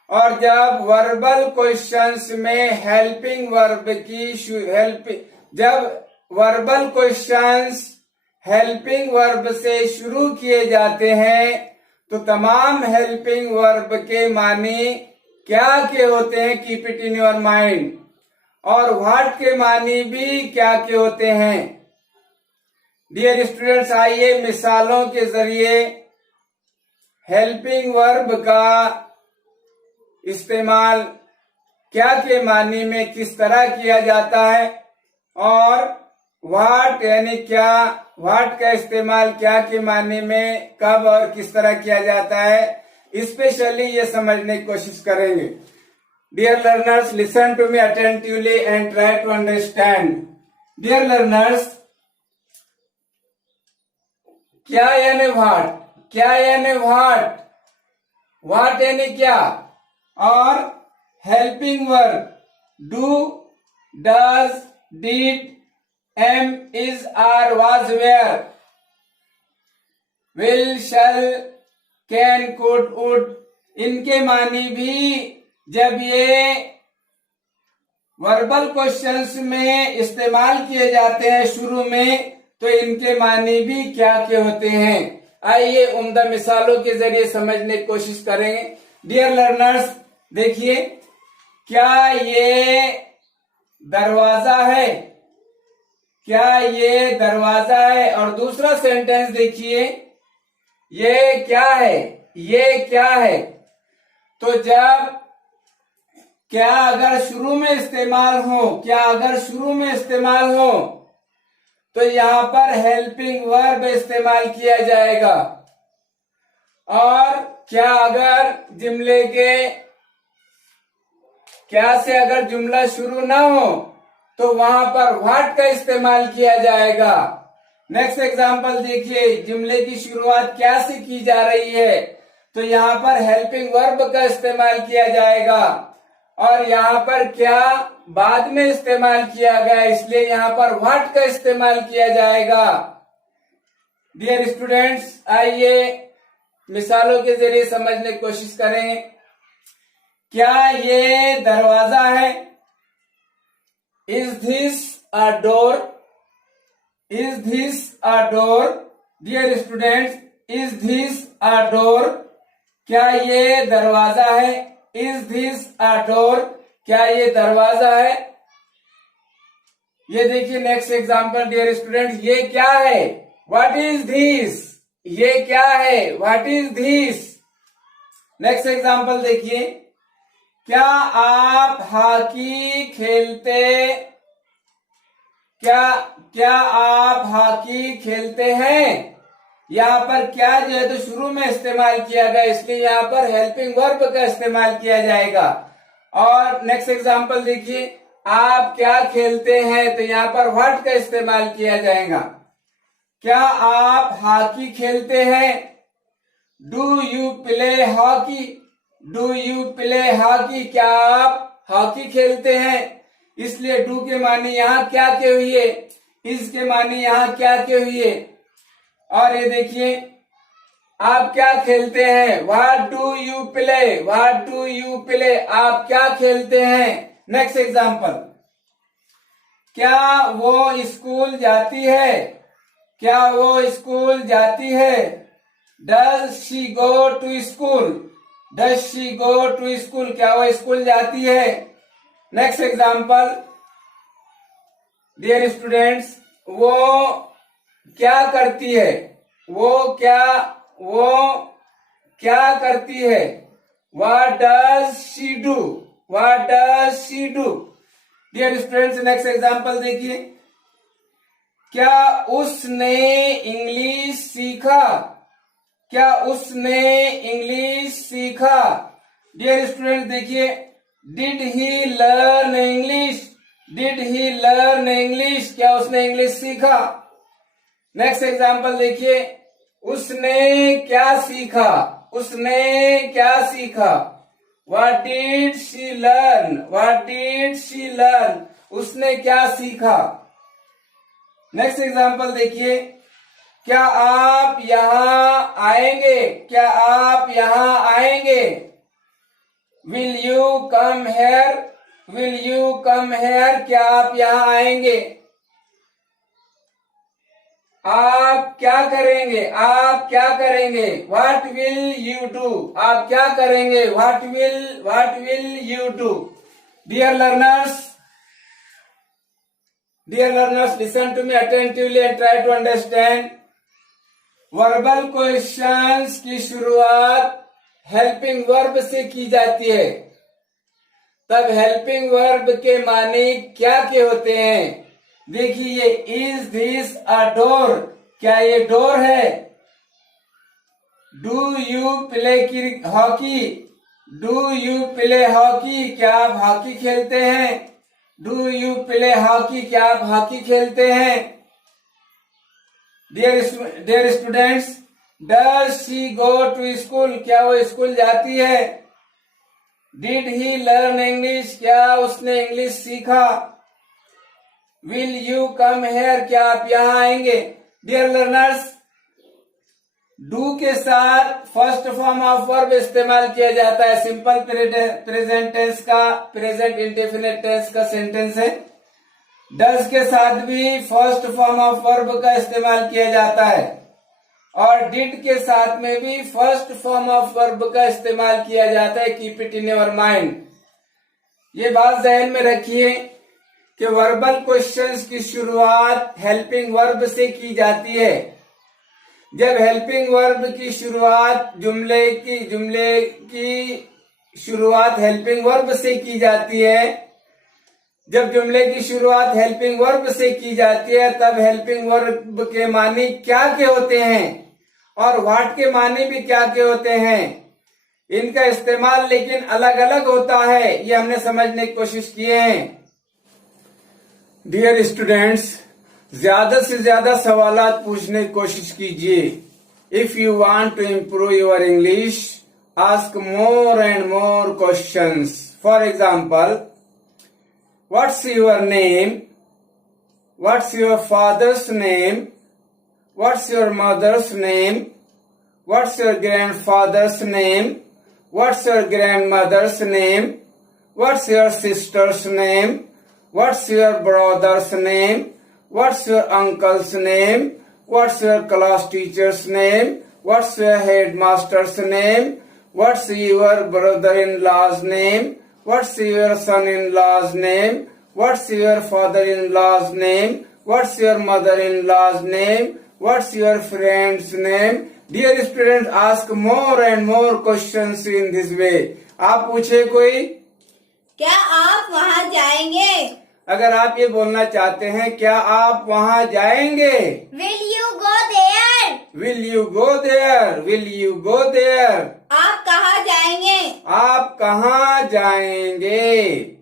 और जब वर्बल क्वेश्चंस में हेल्पिंग वर्ब की जब वर्बल क्वेश्चंस हेल्पिंग वर्ब से शुरू किए जाते हैं तो तमाम हेल्पिंग वर्ब के मानी क्या के होते हैं? Keep it in your mind. और व्हाट के मानी भी क्या के होते हैं? डियर स्टूडेंट्स, आइए मिसालों के जरिए हेल्पिंग वर्ब का इस्तेमाल क्या के मानी में किस तरह किया जाता है और व्हाट यानी क्या, व्हाट का इस्तेमाल क्या के मानी में कब और किस तरह किया जाता है, स्पेशली ये समझने की कोशिश करेंगे. Dear learners, listen to me attentively and try to understand. Dear learners, क्या यानी व्हाट, क्या यानी व्हाट, व्हाट यानी क्या और helping verb do, does, did, am, is, are, was, were, will, shall, can, could, would, इनके मानी भी जब ये वर्बल क्वेश्चंस में इस्तेमाल किए जाते हैं शुरू में तो इनके मानी भी क्या के होते हैं. आइए उम्दा मिसालों के जरिए समझने की कोशिश करेंगे. डियर लर्नर्स, देखिए, क्या ये दरवाजा है, क्या ये दरवाजा है. और दूसरा सेंटेंस देखिए, ये क्या है, ये क्या है. तो जब क्या अगर शुरू में इस्तेमाल हो, क्या अगर शुरू में इस्तेमाल हो तो यहां पर हेल्पिंग वर्ब इस्तेमाल किया जाएगा. और क्या अगर जुमले के क्या से अगर जुमला शुरू ना हो तो वहां पर व्हाट का इस्तेमाल किया जाएगा. नेक्स्ट एग्जांपल देखिए, जुमले की शुरुआत क्या से की जा रही है तो यहाँ पर हेल्पिंग वर्ब का इस्तेमाल किया जाएगा और यहाँ पर क्या बाद में इस्तेमाल किया गया इसलिए यहाँ पर व्हाट का इस्तेमाल किया जाएगा. डियर स्टूडेंट्स, आइए मिसालों के जरिए समझने की कोशिश करेंगे। क्या ये दरवाजा है? Is this a door? Is this a door? Dear students, is this a door? क्या ये दरवाजा है? Is this a door? क्या ये दरवाजा है? ये देखिए नेक्स्ट एग्जाम्पल डियर स्टूडेंट, ये क्या है? What is this? ये क्या है? What is this? Next example देखिए, क्या आप हॉकी खेलते? क्या आप हॉकी खेलते हैं? यहाँ पर क्या जो है तो शुरू में इस्तेमाल किया गया, इसलिए यहाँ पर हेल्पिंग वर्ब का इस्तेमाल किया जाएगा। और नेक्स्ट एग्जाम्पल देखिए, आप क्या खेलते हैं? तो यहाँ पर व्हाट का इस्तेमाल किया जाएगा। क्या आप हॉकी खेलते हैं? Do you play hockey? Do you play hockey? क्या आप हॉकी खेलते हैं? इसलिए डू के माने यहाँ क्या के हुए, इस के माने यहाँ क्या के हुए। और ये देखिए, आप क्या खेलते हैं? What do you play? What do you play? आप क्या खेलते हैं? नेक्स्ट एग्जाम्पल, क्या वो स्कूल जाती है? क्या वो स्कूल जाती है? Does she go to school? Does she go to school? क्या वो स्कूल जाती है? नेक्स्ट एग्जाम्पल डियर स्टूडेंट्स, वो क्या करती है? वो क्या करती है? What does she do? What does she do? Dear students, next example देखिए, क्या उसने इंग्लिश सीखा? क्या उसने इंग्लिश सीखा? डियर स्टूडेंट देखिए, did he learn English? Did he learn English? क्या उसने इंग्लिश सीखा? नेक्स्ट एग्जाम्पल देखिए, उसने क्या सीखा? उसने क्या सीखा? What did she learn? What did she learn? उसने क्या सीखा? नेक्स्ट एग्जाम्पल देखिए, क्या आप यहाँ आएंगे? क्या आप यहाँ आएंगे? Will you come hair? Will you come here? क्या आप यहाँ आएंगे? आप क्या करेंगे? आप क्या करेंगे? What will you do? आप क्या करेंगे? What will you do? Dear learners, listen to me attentively and try to understand. Verbal questions की शुरुआत हेल्पिंग वर्ब से की जाती है। तब हेल्पिंग वर्ब के माने क्या के होते हैं? देखिए, इज दिस अ डोर? क्या ये डोर है? Do you play hockey? Do you play hockey? क्या आप हॉकी खेलते हैं? Do you play hockey? क्या आप हॉकी खेलते हैं? Dear students, does she go to school? क्या वो स्कूल जाती है? Did he learn English? क्या उसने इंग्लिश सीखा? Will you come here? क्या आप यहाँ आएंगे? डियर लर्नर्स, डू के साथ फर्स्ट फॉर्म ऑफ वर्ब इस्तेमाल किया जाता है। सिंपल प्रेजेंट टेंस का, प्रेजेंट इंडेफिनिट टेंस का सेंटेंस है। डज के साथ भी फर्स्ट फॉर्म ऑफ वर्ब का इस्तेमाल किया जाता है और डिड के साथ में भी फर्स्ट फॉर्म ऑफ वर्ब का इस्तेमाल किया जाता है। Keep it in your mind. ये बात ध्यान में रखिए कि वर्बल क्वेश्चंस की शुरुआत हेल्पिंग वर्ब से की जाती है। जब हेल्पिंग वर्ब की शुरुआत जुमले की शुरुआत हेल्पिंग वर्ब से की जाती है, जब जुमले की शुरुआत हेल्पिंग वर्ब से की जाती है, तब हेल्पिंग वर्ब के माने क्या के होते हैं और व्हाट के माने भी क्या के होते हैं। इनका इस्तेमाल लेकिन अलग अलग होता है, ये हमने समझने की कोशिश किए हैं। डियर स्टूडेंट्स, ज्यादा से ज्यादा सवालात पूछने की कोशिश कीजिए। If you want to improve your English, ask more and more questions. For example, what's your name? What's your father's name? What's your mother's name? What's your grandfather's name? What's your grandmother's name? What's your sister's name? What's your brother's name? What's your uncle's name? What's your class teacher's name? What's your headmaster's name? What's your brother-in-law's name? What's your son-in-law's name? What's your father-in-law's name? What's your mother-in-law's name? What's your friend's name? Dear students, ask more and more questions in this way. आप पूछे कोई? क्या आप वहाँ जाएंगे? अगर आप ये बोलना चाहते हैं क्या आप वहाँ जाएंगे? Will you go there? Will you go there? Will you go there? आप कहाँ जाएंगे? आप कहाँ जाएंगे?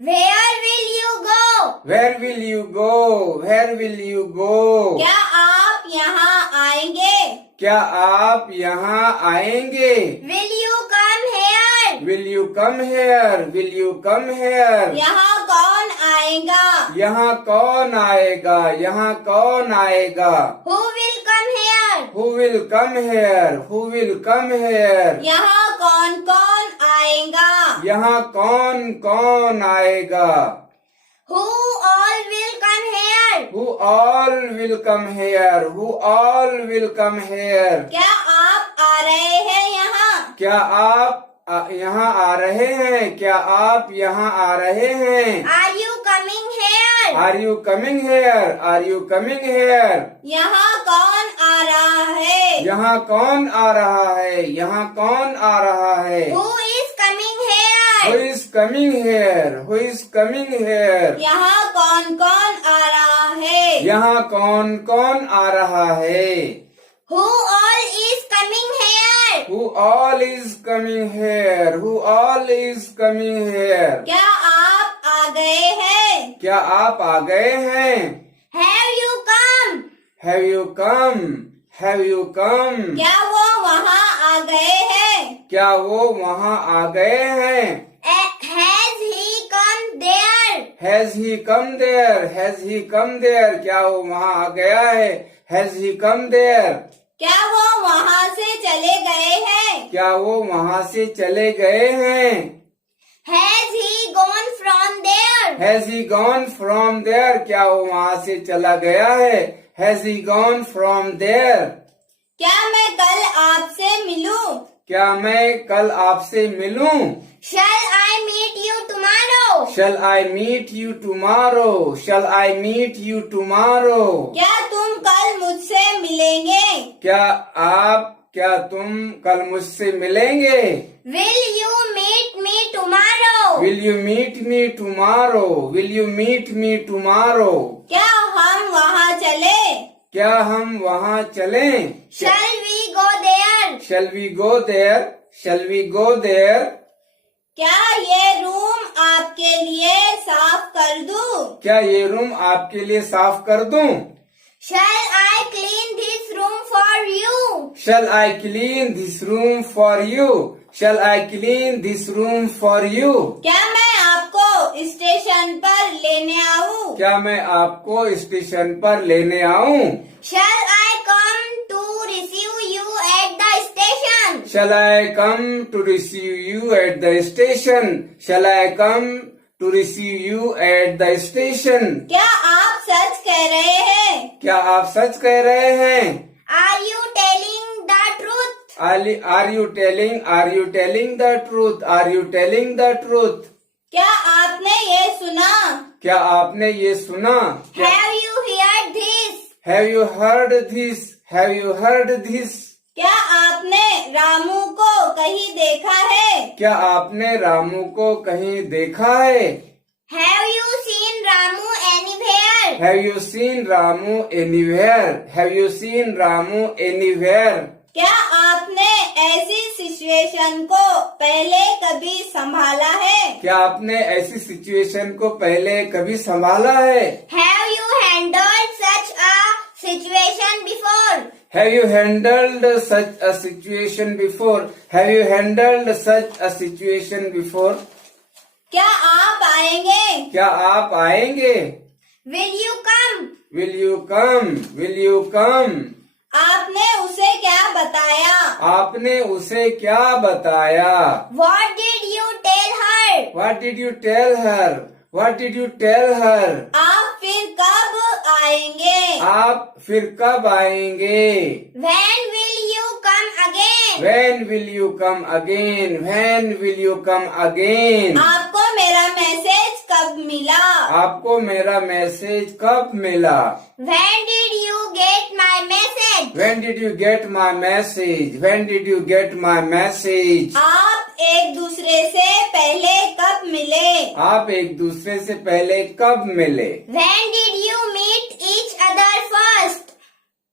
Where will you go? Where will you go? Where will you go? क्या आप यहाँ आएंगे? क्या आप यहाँ आएंगे? Will you come here? Will you come here? Will you come here? यहाँ कौन आएगा? यहाँ कौन आएगा? यहाँ कौन आएगा? Who will come here? Who will come here? Who will come here? यहाँ कौन कौन आएगा? यहाँ कौन कौन आएगा? Who all will come here? Who all will come here? Who all will come here? क्या आप आ रहे हैं यहाँ? क्या आप यहाँ आ रहे हैं? क्या आप यहाँ आ रहे हैं? Are you coming here? Are you coming here? Are you coming here? यहाँ कौन आ रहा है? यहाँ कौन आ रहा है? यहाँ कौन आ रहा है? Who is coming here? Who is coming here? Who is coming here? यहाँ कौन कौन आ रहा है? यहाँ कौन कौन आ रहा है? Who all is coming here? Who all is coming here? Who all is coming here? क्या आप आ गए हैं? क्या आप आ गए हैं? Have you come? Have you come? Have you come? क्या वो वहाँ आ गए हैं? क्या वो वहाँ आ गए हैं? Has he come there? Has he come there? Has he come there? क्या वो वहाँ आ गया है? Has he come there? क्या वो वहाँ से चले गए हैं? क्या वो वहाँ से चले गए हैं? Has he gone from there? Has he gone from there? क्या वो वहाँ से चला गया है? Has he gone from there? क्या मैं कल आपसे मिलूं? क्या मैं कल आपसे मिलूं? Shall I meet you tomorrow? Shall I meet you tomorrow? Shall I meet you tomorrow? क्या तुम कल मुझसे मिलेंगे? क्या तुम कल मुझसे मिलेंगे? Will you meet me tomorrow? Will you meet me tomorrow? Will you meet me tomorrow? क्या हम वहाँ चले? क्या हम वहाँ चलें? Shall we go there? Shall we go there? Shall we go there? क्या ये रूम आपके लिए साफ कर दूं? क्या ये रूम आपके लिए साफ कर दूं? Shall I clean this room for you? Shall I clean this room for you? Shall I clean this room for you? क्या मैं आपको स्टेशन पर लेने आऊं? क्या मैं आपको स्टेशन पर लेने आऊं? Shall I come to receive you at the station? Shall I come to receive you at the station? Shall I come to receive you at the station? क्या आप सच कह रहे हैं? क्या आप सच कह रहे हैं? Are you telling the truth? Are you telling the truth? Are you telling the truth? क्या आपने ये सुना? क्या आपने ये सुना? Have you heard this? Have you heard this? Have you heard this? क्या आपने रामू को कहीं देखा है? क्या आपने रामू को कहीं देखा है? Have you seen Ramu anywhere? Have you seen Ramu anywhere? Have you seen Ramu anywhere? क्या आपने ऐसी सिचुएशन को पहले कभी संभाला है? क्या आपने ऐसी सिचुएशन को पहले कभी संभाला है? Have you handled such a situation before? Have you handled such a situation before? Have you handled such a situation before? क्या आप आएंगे? क्या आप आएंगे? Will you come? Will you come? Will you come? आपने उसे क्या बताया? आपने उसे क्या बताया? What did you tell her? What did you tell her? What did you tell her? आप फिर कब आएंगे? आप फिर कब आएंगे? When will you come again? When will you come again? When will you come again? आपको मेरा मैसेज कब मिला? आपको मेरा मैसेज कब मिला? When did you get my message? When did you get my message? When did you get my message? आप एक दूसरे से पहले कब मिले? आप एक दूसरे से पहले कब मिले? When did you meet each other first?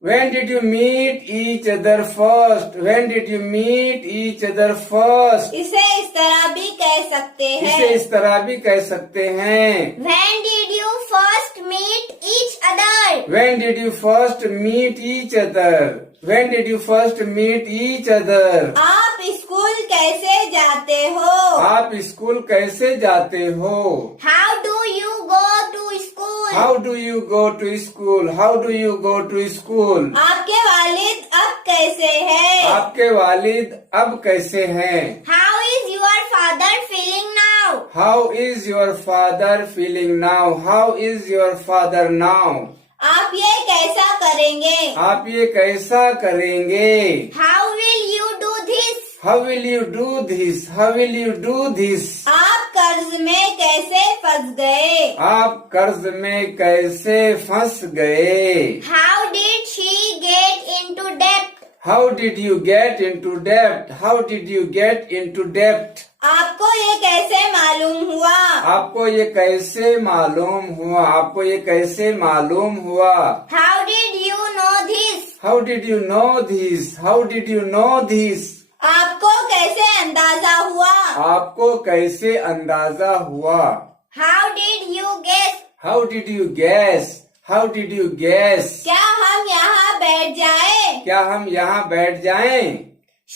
When did you meet each other first? When did you meet each other first? इसे इस तरह भी कह सकते इसे हैं. इस तरह भी कह सकते हैं. When did you first meet each other? When did you first meet each other? When did you first meet each other? आप स्कूल कैसे जाते हो? आप स्कूल कैसे जाते हो? How do you go to school? How do you go to school? How do you go to school? आपके वालिद अब कैसे हैं? आपके वालिद अब कैसे हैं? How is your father feeling now? How is your father feeling now? How is your father now? आप ये कैसा करेंगे? आप ये कैसा करेंगे? How will you do this? How will you do this? How will you do this? आप कर्ज में कैसे फंस गए? आप कर्ज में कैसे फंस गए? How did she get into debt? How did you get into debt? How did you get into debt? आपको ये कैसे मालूम हुआ? आपको ये कैसे मालूम हुआ? आपको ये कैसे मालूम हुआ? How did you know this? How did you know this? How did you know this? आपको कैसे अंदाजा हुआ? आपको कैसे अंदाजा हुआ? How did you guess? How did you guess? How did you guess? क्या हम यहाँ बैठ जाएं? क्या हम यहाँ बैठ जाएं?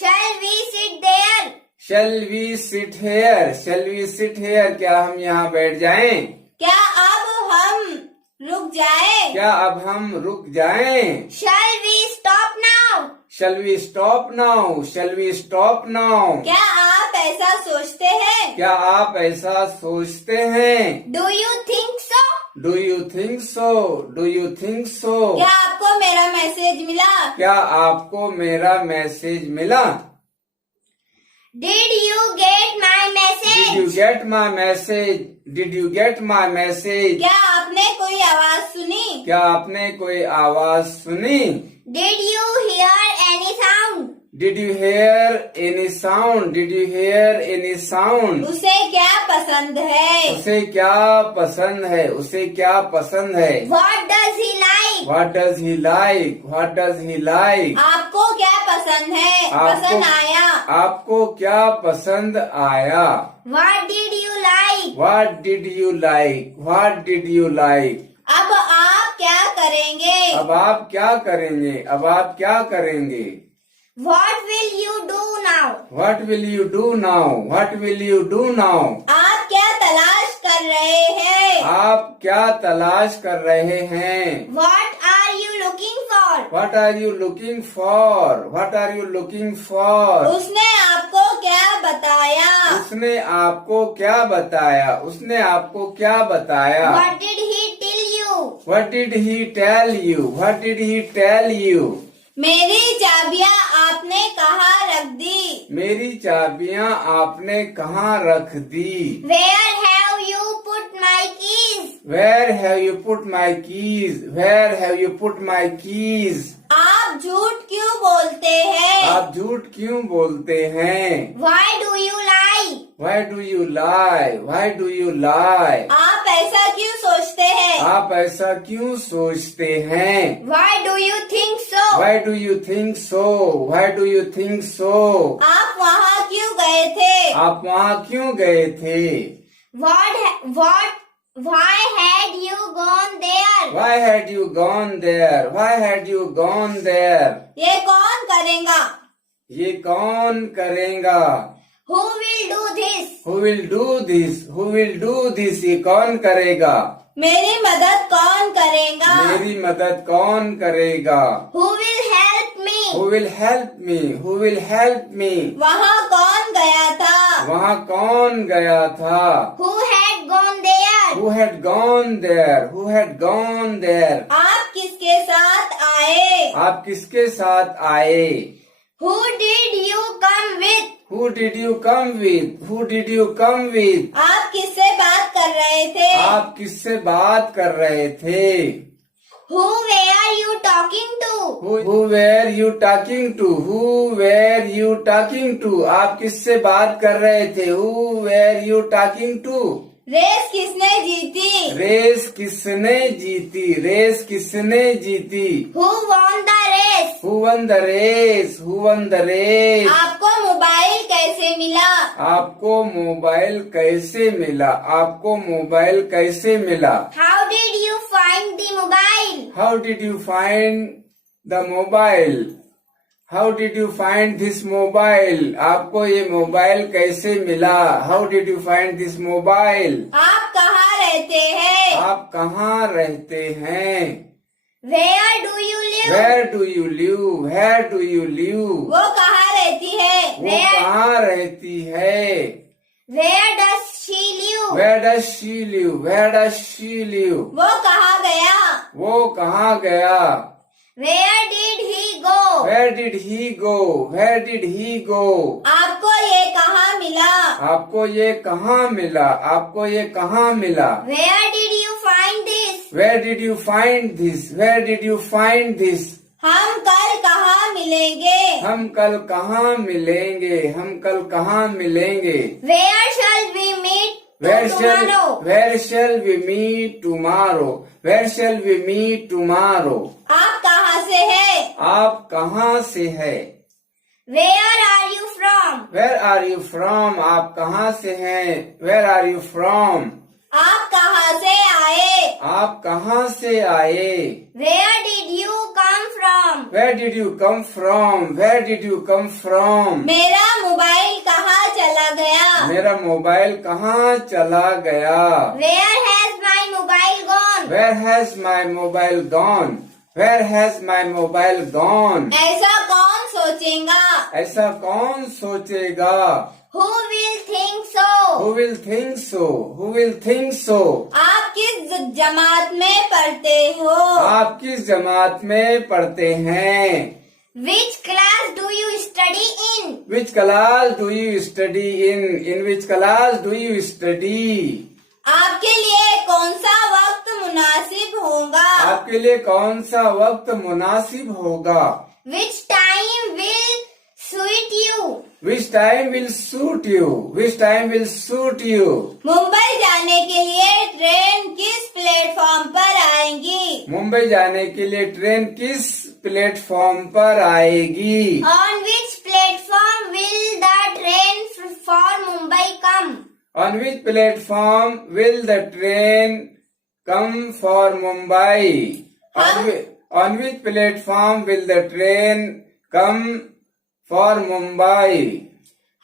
Shall we sit there? Shall we sit here? Shall we sit here? क्या हम यहाँ बैठ जाएं? क्या अब हम रुक जाएं? क्या अब हम रुक जाएं? Shall we stop now? Shall we stop now? Shall we stop now? क्या आप ऐसा सोचते हैं? क्या आप ऐसा सोचते हैं? Do you think so? Do you think so? Do you think so? क्या आपको मेरा मैसेज मिला? क्या आपको मेरा मैसेज मिला? Did you get my Did you message? get my message? Did you get my message? क्या आपने कोई आवाज सुनी? क्या आपने कोई आवाज सुनी? Did you hear any sound? Did you hear any sound? Did you hear any sound? उसे क्या पसंद है? उसे क्या पसंद है? उसे क्या पसंद है? What does he like? What does he like? What does he like? आपको क्या पसंद है? आपको- पसंद आया? आपको क्या पसंद आया? What did you like? What did you like? What did you like? अब आप क्या करेंगे? अब आप क्या करेंगे? अब आप क्या करेंगे? What will you do now? What will you do now? What will you do now? आप क्या तलाश कर रहे हैं? आप क्या तलाश कर रहे हैं? What are you looking for? What are you looking for? What are you looking for? उसने आपको क्या बताया? उसने आपको क्या बताया? उसने आपको क्या बताया? What did he tell you? What did he tell you? What did he tell you? मेरी चाबियां आपने कहाँ रख दी? मेरी चाबियां आपने कहाँ रख दी? Where have you put my keys? Where have you put my keys? Where have you put my keys? आप झूठ क्यों बोलते हैं? आप झूठ क्यों बोलते हैं? Why do you lie? Why do you lie? Why do you lie? आप ऐसा क्यों सोचते हैं? आप ऐसा क्यों सोचते हैं? Why do you think so? Why do you think so? Why do you think so? आप वहाँ क्यों गए थे? आप वहाँ क्यों गए थे? Why had you gone there? Why had you gone there? Why had you gone there? ये कौन करेगा? ये कौन करेगा? Who will do this? Who will do this? Who will do this? ये कौन करेगा? मेरी मदद कौन करेगा? मेरी मदद कौन करेगा? Who will help me? Who will help me? Who will help me? वहाँ कौन गया था? वहाँ कौन गया था? Who had gone there? Who had gone there? Who had gone there? आप किसके साथ आए? आप किसके साथ आए? Who did you come with? Who did you come with? Who did you come with? आप किससे बात कर रहे थे? आप किससे बात कर रहे थे? Who were you talking to? Who were you talking to? Who were you talking to? आप किससे बात कर रहे थे? Who were you talking to? Race किसने जीती? रेस किसने जीती? रेस किसने जीती? Who won the race? Who won the race? Who won the race? आपको मोबाइल कैसे मिला? आपको मोबाइल कैसे मिला? आपको मोबाइल कैसे मिला? How did you find the mobile? How did you find the mobile? How did you find this mobile? आपको ये मोबाइल कैसे मिला? How did you find this mobile? आप कहाँ रहते हैं? आप कहाँ रहते हैं? Where do you live? Where do you live? Where do you live? वो कहाँ रहती है? वो कहाँ रहती है? Where does she live? Where does she live? Where does she live? वो कहाँ गया? वो कहाँ गया? Where did he go? Where did he go? Where did he go? आपको ये कहाँ मिला? आपको ये कहाँ मिला? आपको ये कहाँ मिला? Where did you find this? Where did you find this? Where did you find this? हम कल कहाँ मिलेंगे? हम कल कहाँ मिलेंगे? हम कल कहाँ मिलेंगे? Where shall we meet Where tomorrow? shall we meet tomorrow? Where shall we meet tomorrow? आप कहाँ से है? आप कहाँ से है? Where are you from? Where are you from? आप कहाँ से हैं? Where are you from? आप कहाँ से आए? आप कहाँ से आए? Where did you come from? Where did you come from? Where did you come from? मेरा मोबाइल कहाँ चला गया? मेरा मोबाइल कहाँ चला गया? Where has my mobile gone? Where has my mobile gone? Where has my mobile gone? ऐसा कौन सोचेगा? ऐसा कौन सोचेगा? Who will think so? Who will think so? Who will think so? आप किस जमात में पढ़ते हो? आप किस जमात में पढ़ते हैं? Which class do you study in? Which class do you study in? In which class do you study? आपके लिए कौन सा वक्त मुनासिब होगा? आपके लिए कौन सा वक्त मुनासिब होगा? Which time will suit you? Which time will suit you? Which time will suit you? Mumbai जाने के लिए ट्रेन किस प्लेटफॉर्म पर आएगी? मुंबई जाने के लिए ट्रेन किस प्लेटफॉर्म पर आएगी? On which platform will the train for Mumbai come? On which platform will the train come for Mumbai? On which platform will the train come for Mumbai?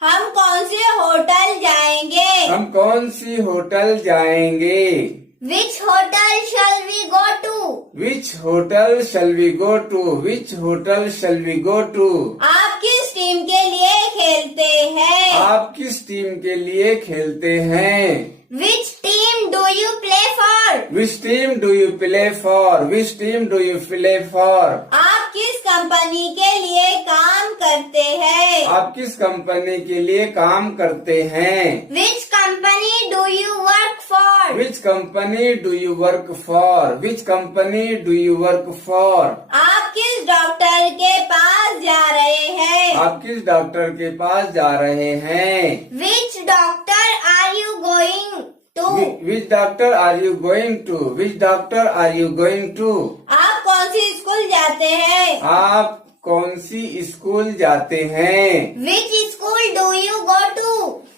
हम कौन से होटल जाएंगे? हम कौन सी होटल जाएंगे? Which hotel shall we go to? Which hotel shall we go to? Which hotel shall we go to? आप किस team के लिए खेलते हैं? आप किस टीम के लिए खेलते हैं? Which team do you play for? Which team do you play for? Which team do you play for? आप किस कंपनी के लिए काम करते हैं? आप किस कंपनी के लिए काम करते हैं? Which company do you work for? Which company do you work for? Which company do you work for? आप किस डॉक्टर के पास जा रहे हैं? आप किस डॉक्टर के पास जा रहे हैं? Which doctor are you going to? Which doctor are you going to? Which doctor are you going to? आप कौन सी स्कूल जाते हैं? आप कौन सी स्कूल जाते हैं? Which school do you go to?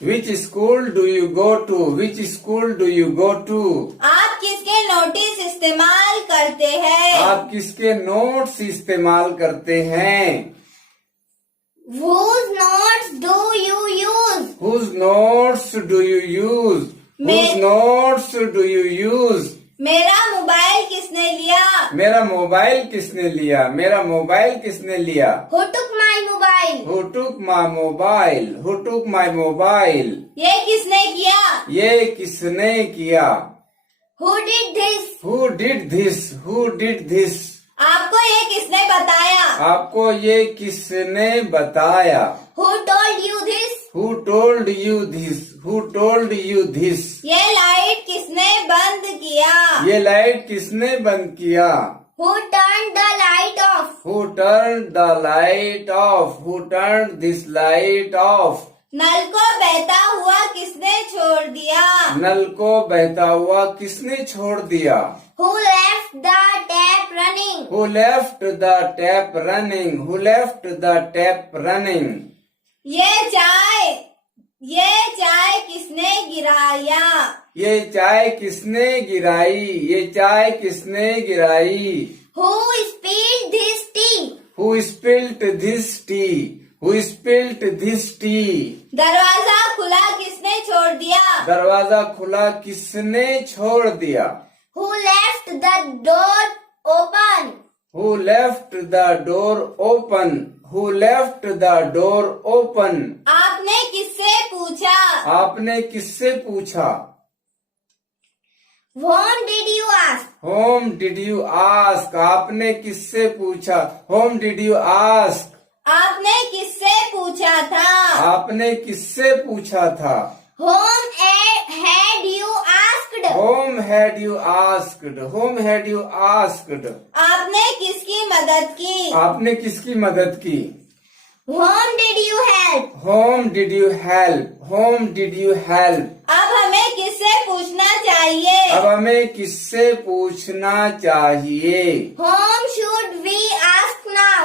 Which school do you go to? Which school do you go to? आप किसके नोटिस इस्तेमाल करते हैं? आप किसके नोट्स इस्तेमाल करते हैं? Whose notes do you use? Whose notes do you use? Whose notes do you use? मेरा मोबाइल किसने किसने लिया? मेरा मोबाइल किसने लिया? मेरा मोबाइल किसने लिया? Who took my mobile? Who took my mobile? Who took my mobile? ये किसने किया? ये किसने किया? Who did this? Who did this? Who did this? आपको ये किसने बताया? आपको ये किसने बताया? Who told you this? Who told you this? Who told you this? ये लाइट किसने बंद किया? ये लाइट किसने बंद किया? Who turned the light off? Who turned the light off? Who turned this light off? नल को बहता हुआ किसने छोड़ दिया? नल को बहता हुआ किसने छोड़ दिया? Who left the tap running? Who left the tap running? Who left the tap running? ये चाय किसने गिराया? ये चाय किसने गिराई? ये चाय किसने गिराई? Who spilled this tea? Who spilled this tea? Who spilled this tea? दरवाजा खुला किसने छोड़ दिया? दरवाजा खुला किसने छोड़ दिया? Who left the door open? Who left the door open? Who left the door open? आपने किससे पूछा? आपने किससे पूछा? Whom did you ask? Whom did you ask? आपने किससे पूछा? Whom did you ask? आपने किससे पूछा था? आपने किससे पूछा था? Whom had you asked? Whom had you asked? Whom had you asked? आपने किसकी मदद की? आपने किसकी मदद की? Whom did you help? Whom did you help? Whom did you help? अब हमें किससे पूछना चाहिए? अब हमें किससे पूछना चाहिए? Whom should we ask now?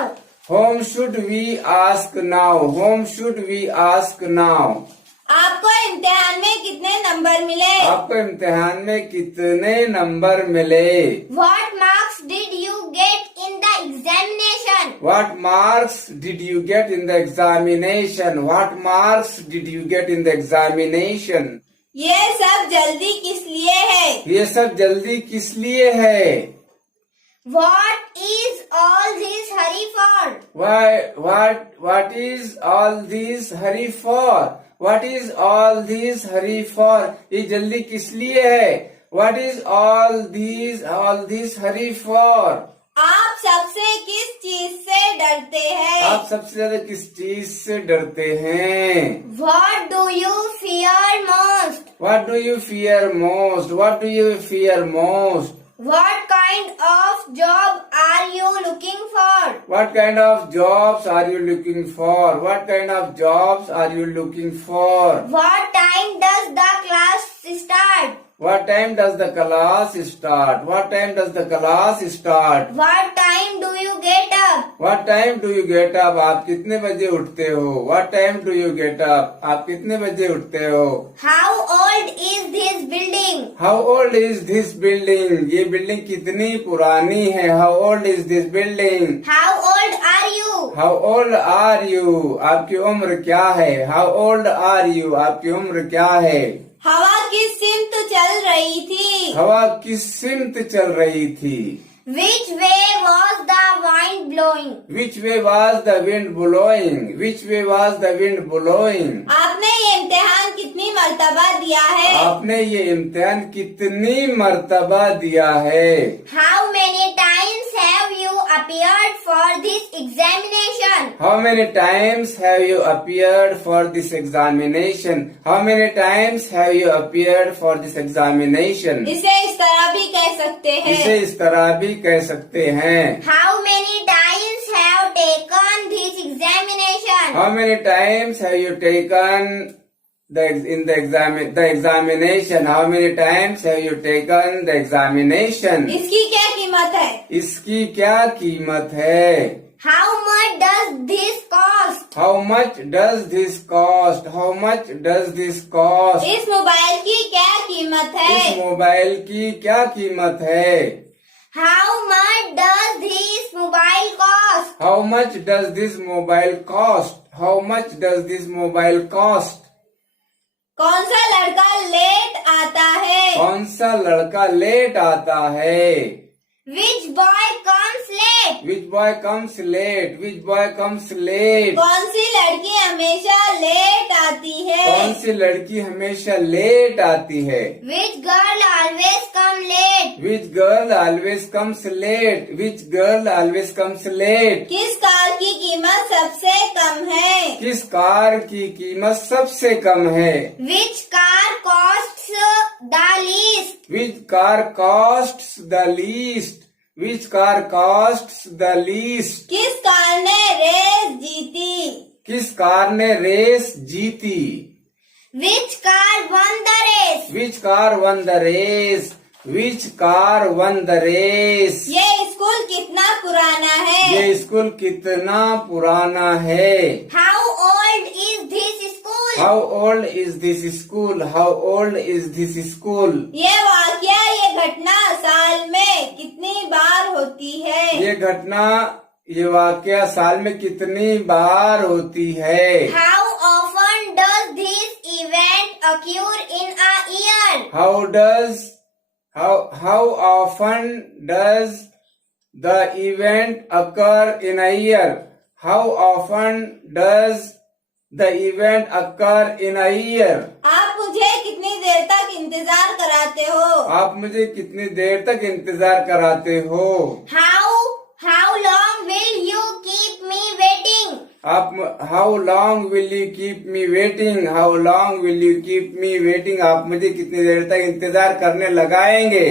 Whom should we ask now? Whom should we ask now? आपको इम्तिहान में कितने नंबर मिले? आपको इम्तिहान में कितने नंबर मिले? What marks did you get in the examination? What marks did you get in the examination? What marks did you get in the examination? ये सब जल्दी किस लिए है? ये सब जल्दी किस लिए है? What is all this hurry for? What is all this hurry for? What is all this hurry for? ये जल्दी किस लिए है? What is all this hurry for? आप सबसे किस चीज से डरते हैं? आप सबसे ज्यादा किस चीज से डरते हैं? What do you fear most? What do you fear most? What do you fear most? What kind of job are you looking for? What kind of jobs are you looking for? What kind of jobs are you looking for? What time does the class start? What time does the class start? What time does the class start? What time do you get up? What time do you get up? आप कितने बजे उठते हो? What time do you get up? आप कितने बजे उठते हो? How old is this building? How old is this building? ये बिल्डिंग कितनी पुरानी है? How old is this building? How old are you? How old are you? आपकी उम्र क्या है? How old are you? आपकी उम्र क्या है? हवा किस सिमत चल रही थी? हवा किस सिमत चल रही थी? Which way was the wind blowing? Which way was the wind blowing? Which way was the wind blowing? आपने ये इम्तिहान कितनी मर्तबा दिया है? आपने ये इम्तिहान कितनी मर्तबा दिया है? How many times have you appeared for this examination? How many times have you appeared for this examination? How many times have you appeared for this examination? इसे इस तरह भी कह सकते हैं. इसे इस तरह भी कह सकते हैं. How many times have taken this examination? How many times have you taken the examination? How many times have you taken the examination? इसकी क्या कीमत है? इसकी क्या कीमत है? How much does this cost? How much does this cost? How much does this cost? इस mobile की क्या कीमत है? इस मोबाइल की क्या कीमत है? How much does this mobile cost? How much does this mobile cost? How much does this mobile cost? कौन सा लड़का लेट आता है? कौन सा लड़का लेट आता है? Which boy comes late? Which boy comes late? Which boy comes late? कौन सी लड़की हमेशा लेट आती है? कौन सी लड़की हमेशा लेट आती है? Which girl always come late? Which girl always comes late? Which girl always comes late? किस कार की कीमत सबसे कम है? किस कार की कीमत सबसे कम है? Which car costs the least? Which car costs the least? Which car costs the least? किस कार ने रेस जीती? किस कार ने रेस जीती? Which car won the race? Which car won the race? Which car won the race? ये school कितना पुराना है? ये स्कूल कितना पुराना है? How old is this school? How old is this school? How old is this school? ये वाकया, ये घटना साल में कितनी बार होती है? ये घटना, ये वाकया साल में कितनी बार होती है? How often does this event occur in a year? How often does the event occur in a year? How often does the event occur in a year? आप मुझे कितनी देर तक इंतजार कराते हो? आप मुझे कितनी देर तक इंतजार कराते हो? How long will you keep me waiting? How long will you keep me waiting? How long will you keep me waiting? आप मुझे कितनी देर तक इंतजार करने लगाएंगे?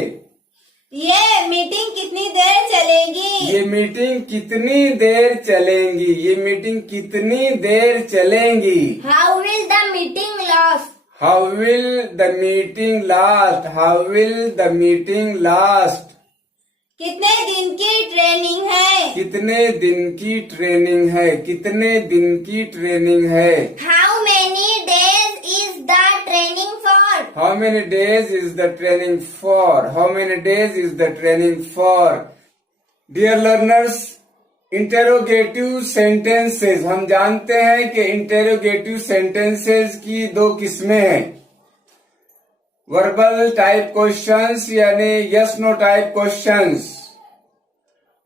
ये मीटिंग कितनी देर चलेगी? ये मीटिंग कितनी देर चलेंगी? ये मीटिंग कितनी देर चलेंगी? How will the meeting last? How will the meeting last? How will the meeting last? कितने दिन की ट्रेनिंग है? कितने दिन की ट्रेनिंग है? कितने दिन की ट्रेनिंग है? How many days is the training for? How many days is the training for? How many days is the training for? Dear learners, interrogative sentences, हम जानते हैं कि इंटेरोगेटिव सेंटेंसेस की दो किस्में हैं, वर्बल टाइप क्वेश्चंस यानी यस नो टाइप क्वेश्चंस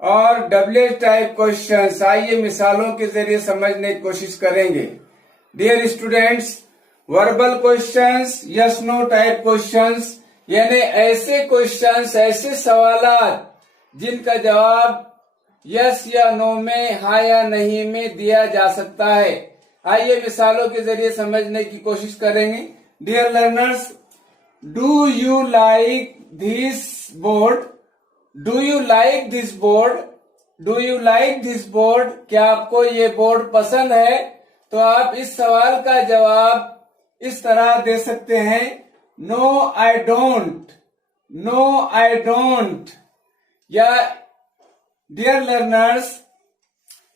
और डब्ल्यूएच टाइप क्वेश्चंस। आइए मिसालों के जरिए समझने की कोशिश करेंगे। Dear students, verbal questions, yes no type questions यानी ऐसे क्वेश्चंस, ऐसे सवालात जिनका जवाब यस या नो में, हाँ या नहीं में दिया जा सकता है। आइए मिसालों के जरिए समझने की कोशिश करेंगे। Dear learners, do you like this board? Do you like this board? Do you like this board? क्या आपको ये बोर्ड पसंद है? तो आप इस सवाल का जवाब इस तरह दे सकते हैं, no I don't, no I don't. या dear learners,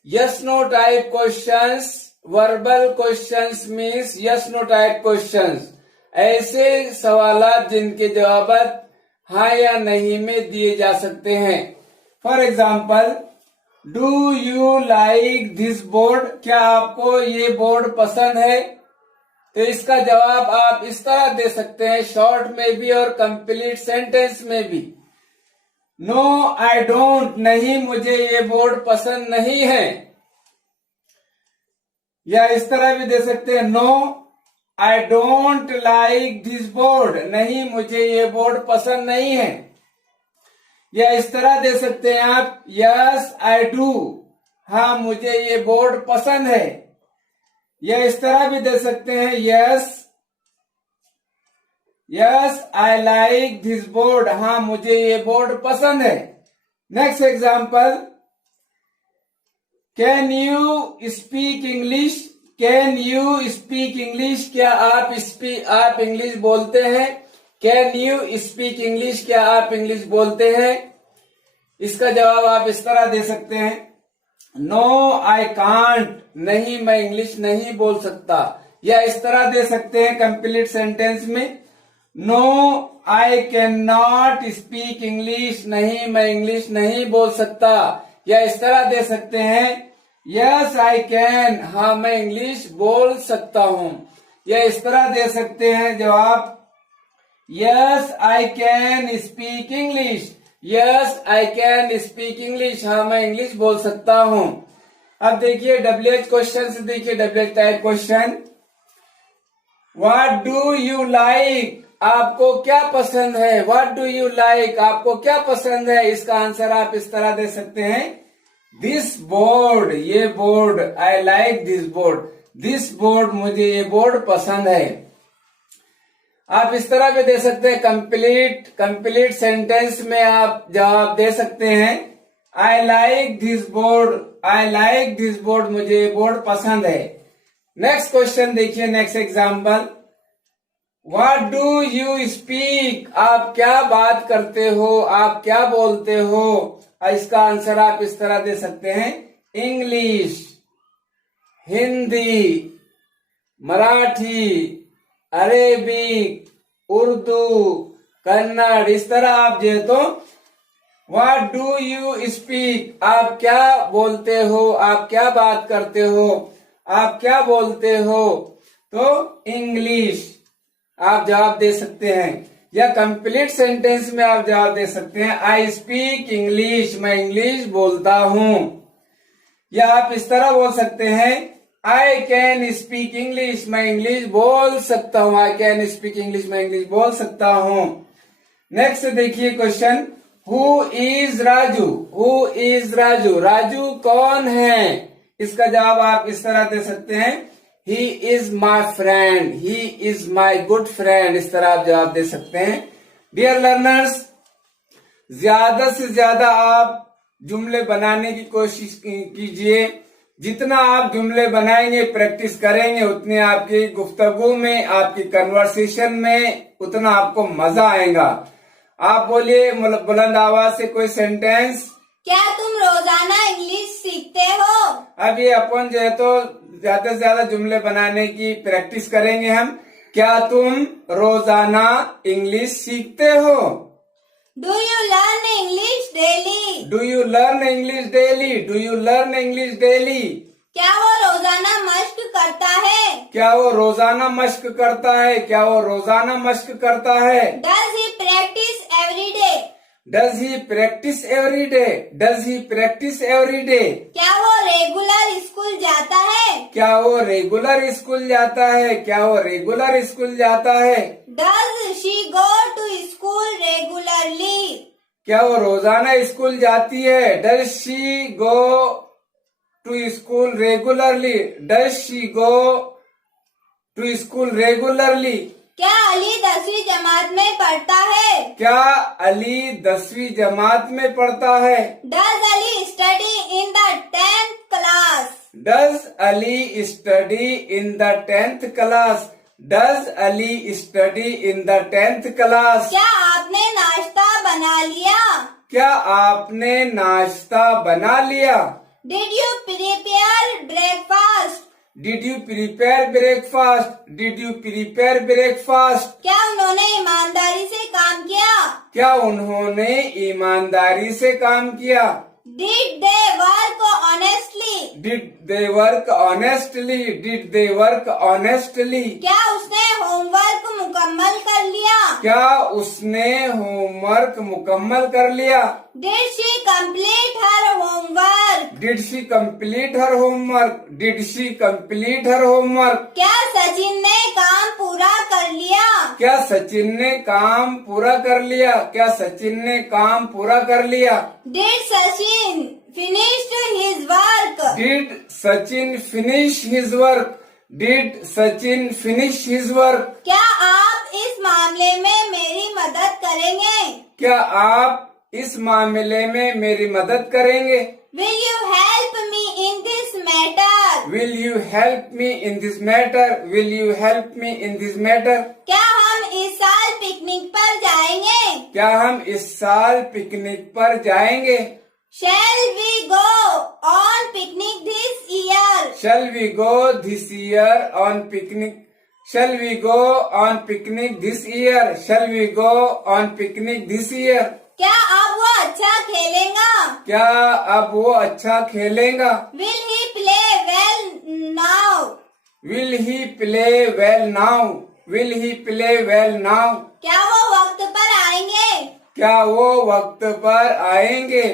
yes no type questions, verbal questions means yes no type questions, ऐसे सवालात जिनके जवाब हाँ या नहीं में दिए जा सकते हैं। For example, do you like this board? क्या आपको ये बोर्ड पसंद है? तो इसका जवाब आप इस तरह दे सकते हैं, शॉर्ट में भी और कंप्लीट सेंटेंस में भी, नो आई डोंट, नहीं मुझे ये बोर्ड पसंद नहीं है। या इस तरह भी दे सकते हैं, no I don't like this board, नहीं मुझे ये बोर्ड पसंद नहीं है। या इस तरह दे सकते हैं आप, यस आई डू, हाँ मुझे ये बोर्ड पसंद है। या इस तरह भी दे सकते हैं, yes I like this board, हाँ मुझे ये बोर्ड पसंद है। Next example, can you speak English? Can you speak English? क्या आप इंग्लिश बोलते हैं? Can you speak English? क्या आप इंग्लिश बोलते हैं? इसका जवाब आप इस तरह दे सकते हैं, नो आई कांट, नहीं मैं इंग्लिश नहीं बोल सकता। या इस तरह दे सकते हैं कंप्लीट सेंटेंस में, no I can not speak English, नहीं मैं इंग्लिश नहीं बोल सकता। या इस तरह दे सकते हैं, यस आई कैन, हाँ मैं इंग्लिश बोल सकता हूं। या इस तरह दे सकते हैं जवाब, yes I can speak English, yes I can speak English, हाँ मैं इंग्लिश बोल सकता हूँ। अब देखिए WH क्वेश्चन से, देखिए WH type question, what do you like, आपको क्या पसंद है। व्हाट डू यू लाइक, आपको क्या पसंद है। इसका आंसर आप इस तरह दे सकते हैं, दिस बोर्ड, ये board, I like this board, this board, मुझे ये बोर्ड पसंद है। आप इस तरह भी दे सकते हैं, कंप्लीट सेंटेंस में आप जवाब दे सकते हैं, I like this board, I like this board, मुझे ये बोर्ड पसंद है। नेक्स्ट क्वेश्चन देखिए, next example, what do you speak, आप क्या बात करते हो, आप क्या बोलते हो। इसका आंसर आप इस तरह दे सकते हैं, इंग्लिश, हिंदी, मराठी, अरेबिक, उर्दू, कन्नड़, इस तरह आप जो तो व्हाट डू यू स्पीक, आप क्या बोलते हो, आप क्या बात करते हो, आप क्या बोलते हो, तो इंग्लिश आप जवाब दे सकते हैं। या कंप्लीट सेंटेंस में आप जवाब दे सकते हैं, आई स्पीक इंग्लिश, मैं इंग्लिश बोलता हूं। या आप इस तरह बोल सकते हैं, आई कैन स्पीक इंग्लिश, मैं इंग्लिश बोल सकता हूं, आई कैन स्पीक इंग्लिश, मैं इंग्लिश बोल सकता हूं। नेक्स्ट देखिए question, who is Raju, who is Raju, Raju कौन है। इसका जवाब आप इस तरह दे सकते हैं, he is my friend, he is my good friend, इस तरह आप जवाब दे सकते हैं। डियर लर्नर्स, ज्यादा से ज्यादा आप जुमले बनाने की कोशिश कीजिए। जितना आप जुमले बनाएंगे, प्रैक्टिस करेंगे, उतने आपकी गुफ्तगू में, आपकी कन्वर्सेशन में उतना आपको मजा आएगा। आप बोलिए बुलंद आवाज से कोई सेंटेंस। क्या तुम रोजाना इंग्लिश सीखते हो। अब ये अपन जो है तो ज्यादा से ज्यादा जुमले बनाने की प्रैक्टिस करेंगे हम। क्या तुम रोजाना इंग्लिश सीखते हो। Do you learn English daily. Do you learn English daily, do you learn English daily. क्या वो रोजाना मश्क करता है। क्या वो रोजाना मश्क करता है, क्या वो रोजाना मश्क करता है। Does he practice every day. Does he practice every day, does he practice every day. क्या वो रेगुलर स्कूल जाता है। क्या वो रेगुलर स्कूल जाता है, क्या वो रेगुलर स्कूल जाता है। Does she go to school regularly. क्या वो रोजाना स्कूल जाती है। Does she go to school regularly, does she go to school regularly. क्या अली 10वीं जमात में पढ़ता है। क्या अली 10वीं जमात में पढ़ता है। Does Ali study in the 10th class. Does Ali study in the 10th class, does Ali study in the 10th class. क्या आपने नाश्ता बना लिया। क्या आपने नाश्ता बना लिया। Did you prepare breakfast. Did you prepare breakfast, did you prepare breakfast. क्या उन्होंने ईमानदारी से काम किया। क्या उन्होंने ईमानदारी से काम किया। Did they work honestly. Did they work honestly, did they work honestly. क्या उसने होमवर्क मुकम्मल कर लिया। क्या उसने होमवर्क मुकम्मल कर लिया। Did she complete her homework. Did she complete her homework, did she complete her homework. क्या सचिन ने काम पूरा कर लिया। क्या सचिन ने काम पूरा कर लिया, क्या सचिन ने काम पूरा कर लिया। Did Sachin finished his work. Did Sachin finish his work, did Sachin finish his work. क्या आप इस मामले में मेरी मदद करेंगे। क्या आप इस मामले में मेरी मदद करेंगे। Will you help me in this matter. Will you help me in this matter, will you help me in this matter. क्या हम इस साल पिकनिक पर जाएंगे। क्या हम इस साल पिकनिक पर जाएंगे। Shall we go on picnic this year? Shall we go this year on picnic? Shall we go on picnic this year? Shall we go on picnic this year? क्या अब वो अच्छा खेलेगा। क्या अब वो अच्छा खेलेगा। Will he play well now? Will he play well now? Will he play well now? क्या वो वक्त पर आएंगे। क्या वो वक्त पर आएंगे?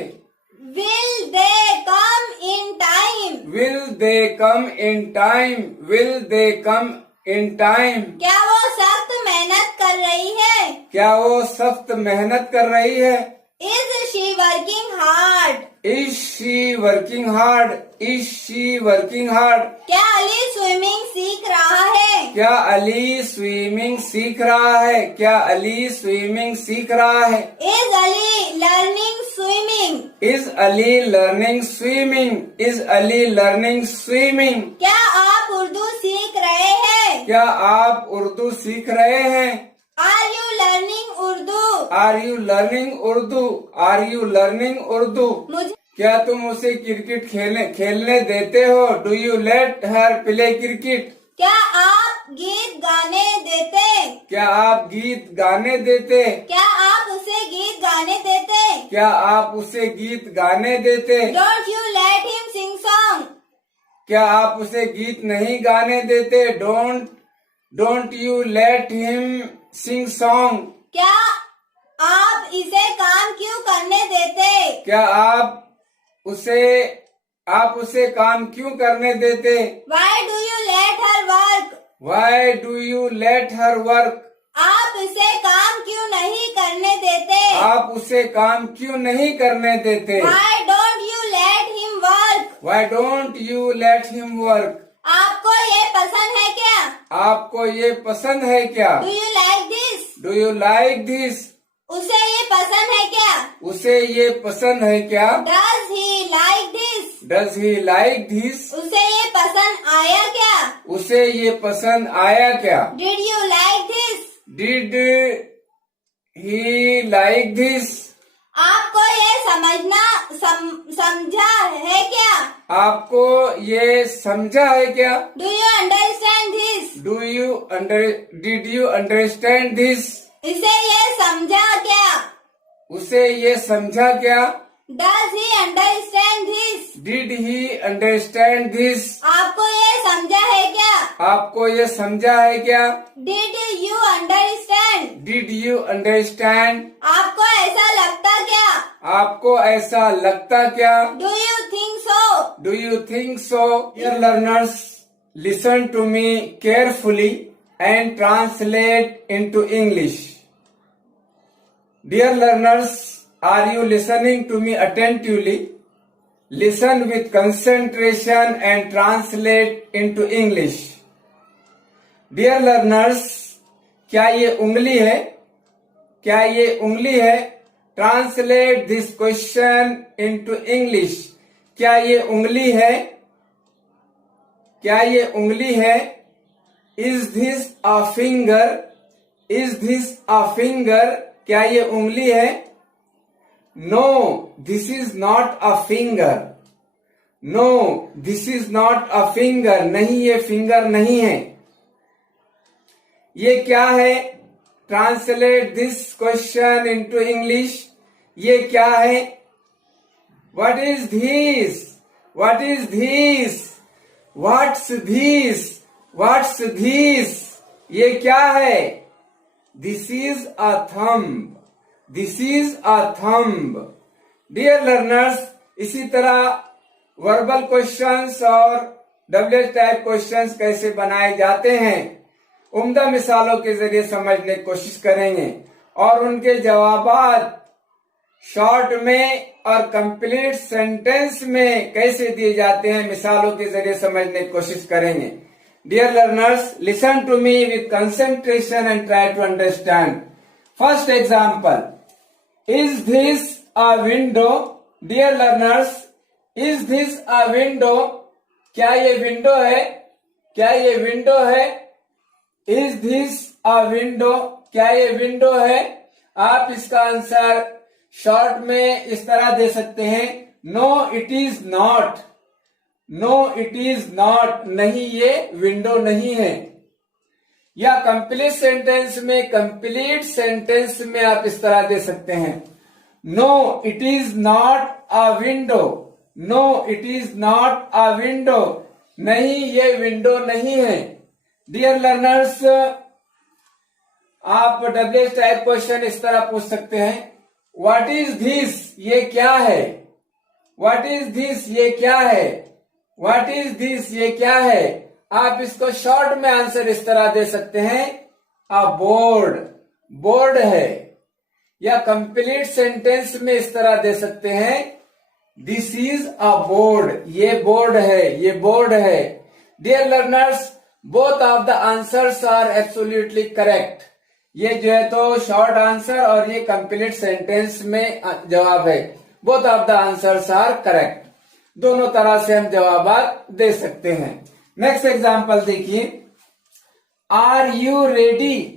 Will they come in time? Will they come in time? Will they come in time? क्या वो सख्त मेहनत कर रही है? क्या वो सख्त मेहनत कर रही है? Is she working hard? Is she working hard? Is she working hard? क्या अली स्विमिंग सीख रहा है? क्या अली स्विमिंग सीख रहा है? क्या अली स्विमिंग सीख रहा है? Is Ali learning swimming? Is Ali learning swimming? Is Ali learning swimming? क्या आप उर्दू सीख रहे हैं? क्या आप उर्दू सीख रहे हैं? Are you learning Urdu? Are you learning Urdu? Are you learning Urdu? मुझे क्या तुम उसे क्रिकेट खेलने देते हो? Do you let her play cricket? क्या आप गीत गाने देते? क्या आप गीत गाने देते? क्या आप उसे गीत गाने देते? क्या आप उसे गीत गाने देते? Don't you let him sing song? क्या आप उसे गीत नहीं गाने देते? Don't you let him sing song? क्या आप इसे काम क्यों करने देते? क्या आप उसे काम क्यों करने देते? Why do you let her work? Why do you let her work? आप इसे काम क्यों नहीं करने देते? आप उसे काम क्यों नहीं करने देते? Why don't you let him work? Why don't you let him work? आपको ये पसंद है क्या? आपको ये पसंद है क्या? Do you like this? Do you like this? उसे ये पसंद है क्या? उसे ये पसंद है क्या? Does he like this? Does he like this? उसे ये पसंद आया क्या? उसे ये पसंद आया क्या? Did you like this? Did he like this? आपको ये समझा है क्या? आपको ये समझा है क्या? Do you understand this? Did you understand this? इसे ये समझा क्या? उसे ये समझा क्या? Does he understand this? Did he understand this? आपको ये समझा है क्या? आपको ये समझा है क्या? Did you understand? Did you understand? आपको ऐसा लगता क्या? आपको ऐसा लगता क्या? Do you think so? Do you think so? Dear learners, listen to me carefully and translate into English. Dear learners, are you listening to me attentively? Listen with concentration and translate into English. Dear learners, क्या ये उंगली है? क्या ये उंगली है? Translate this question into English. क्या ये उंगली है? क्या ये उंगली है? Is this a finger? Is this a finger? क्या ये उंगली है? No, this is not a finger. No, this is not a finger. नहीं, ये फिंगर नहीं है. ये क्या है? Translate this question into English. ये क्या है? What is this? What is this? What's this? What's this? ये क्या है? This is a thumb. This is a thumb. Dear learners, इसी तरह वर्बल क्वेश्चंस और WH टाइप क्वेश्चंस कैसे बनाए जाते हैं उम्दा मिसालों के जरिए समझने की कोशिश करेंगे और उनके जवाबात शॉर्ट में और कंप्लीट सेंटेंस में कैसे दिए जाते हैं मिसालों के जरिए समझने की कोशिश करेंगे. Dear learners, listen to me with concentration and try to understand. First example. Is this a window? Dear learners, is this a window? क्या ये विंडो है? क्या ये विंडो है? Is this a window? क्या ये विंडो है? आप इसका आंसर शॉर्ट में इस तरह दे सकते हैं. No, it is not. No, it is not. नहीं, ये विंडो नहीं है. या कंप्लीट सेंटेंस में कंप्लीट सेंटेंस में आप इस तरह दे सकते हैं. No it is not a window. No it is not a window. नहीं, ये विंडो नहीं है. डियर लर्नर्स, आप WH टाइप क्वेश्चन इस तरह पूछ सकते हैं. व्हाट इज दिस, ये क्या है। व्हाट इज दिस, ये क्या है। व्हाट इज दिस, ये क्या है। आप इसको शॉर्ट में आंसर इस तरह दे सकते हैं, अ बोर्ड, बोर्ड है। या कंप्लीट सेंटेंस में इस तरह दे सकते हैं, दिस इज अ बोर्ड, ये बोर्ड है, ये बोर्ड है। Dear learners, both of the answers are absolutely correct. ये जो है तो शॉर्ट आंसर और ये कंप्लीट सेंटेंस में जवाब है। Both of the answers are correct. दोनों तरह से हम जवाब दे सकते हैं। नेक्स्ट एग्जांपल देखिए, are you ready,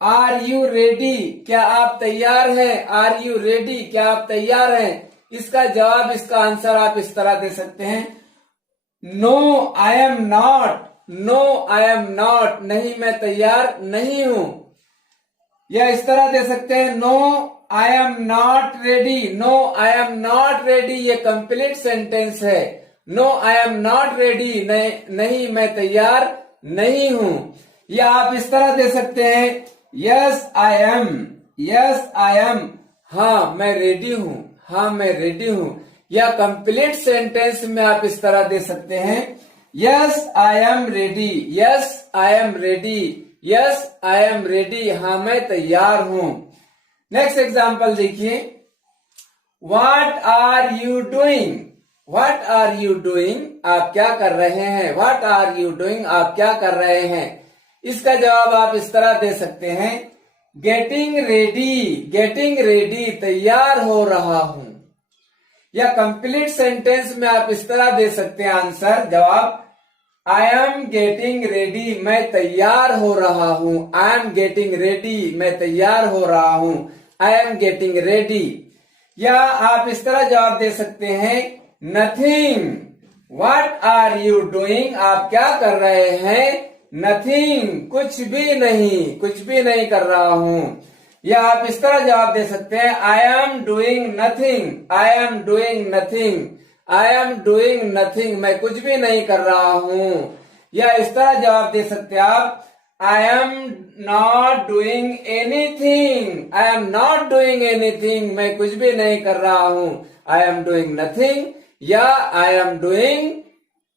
are you ready, क्या आप तैयार हैं। आर यू रेडी, क्या आप तैयार हैं। इसका जवाब, इसका आंसर आप इस तरह दे सकते हैं, no I am not, no I am not, नहीं मैं तैयार नहीं हूं। या इस तरह दे सकते हैं, no I am not ready, no I am not ready, ये कंप्लीट सेंटेंस है। No I am not ready, नहीं मैं तैयार नहीं हूं। या आप इस तरह दे सकते हैं, yes I M, yes I M, हाँ मैं रेडी हूं, हाँ मैं रेडी हूं। या कंप्लीट सेंटेंस में आप इस तरह दे सकते हैं, yes I am ready, yes I am ready, yes I am ready, हाँ मैं तैयार हूं। नेक्स्ट एग्जाम्पल देखिए, what are you doing, what are you doing, आप क्या कर रहे हैं। व्हाट आर यू डूइंग, आप क्या कर रहे हैं। इसका जवाब आप इस तरह दे सकते हैं, गेटिंग रेडी, गेटिंग रेडी, तैयार हो रहा हूं। या कंप्लीट सेंटेंस में आप इस तरह दे सकते हैं आंसर, जवाब, आई एम गेटिंग रेडी, मैं तैयार हो रहा हूं। आई एम गेटिंग रेडी, मैं तैयार हो रहा हूं। I am getting ready. या आप इस तरह जवाब दे सकते हैं, nothing, what are you doing, आप क्या कर रहे हैं। नथिंग, कुछ भी नहीं, कुछ भी नहीं कर रहा हूं। या आप इस तरह जवाब दे सकते हैं, आई am doing nothing, I am doing nothing, I am doing nothing, मैं कुछ भी नहीं कर रहा हूं। या इस तरह जवाब दे सकते हैं आप, आई am not doing anything, I am not doing anything, मैं कुछ भी नहीं कर रहा हूं। आई एम डूइंग नथिंग, या I am doing,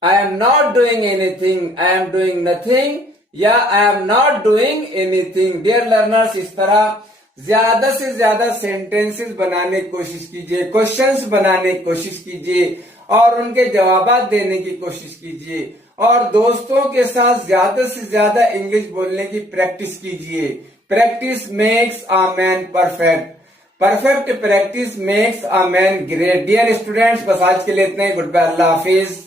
I am not doing anything, I am doing nothing, या I am not doing anything. Dear learners, इस तरह ज्यादा से ज्यादा सेंटेंसेस बनाने की कोशिश कीजिए, क्वेश्चंस बनाने की कोशिश कीजिए और उनके जवाब देने की कोशिश कीजिए। और दोस्तों के साथ ज्यादा से ज्यादा इंग्लिश बोलने की प्रैक्टिस कीजिए। Practice makes a man perfect, perfect practice makes a man great. Dear students, बस आज के लिए इतना ही। गुड बाय, अल्लाह हाफिज।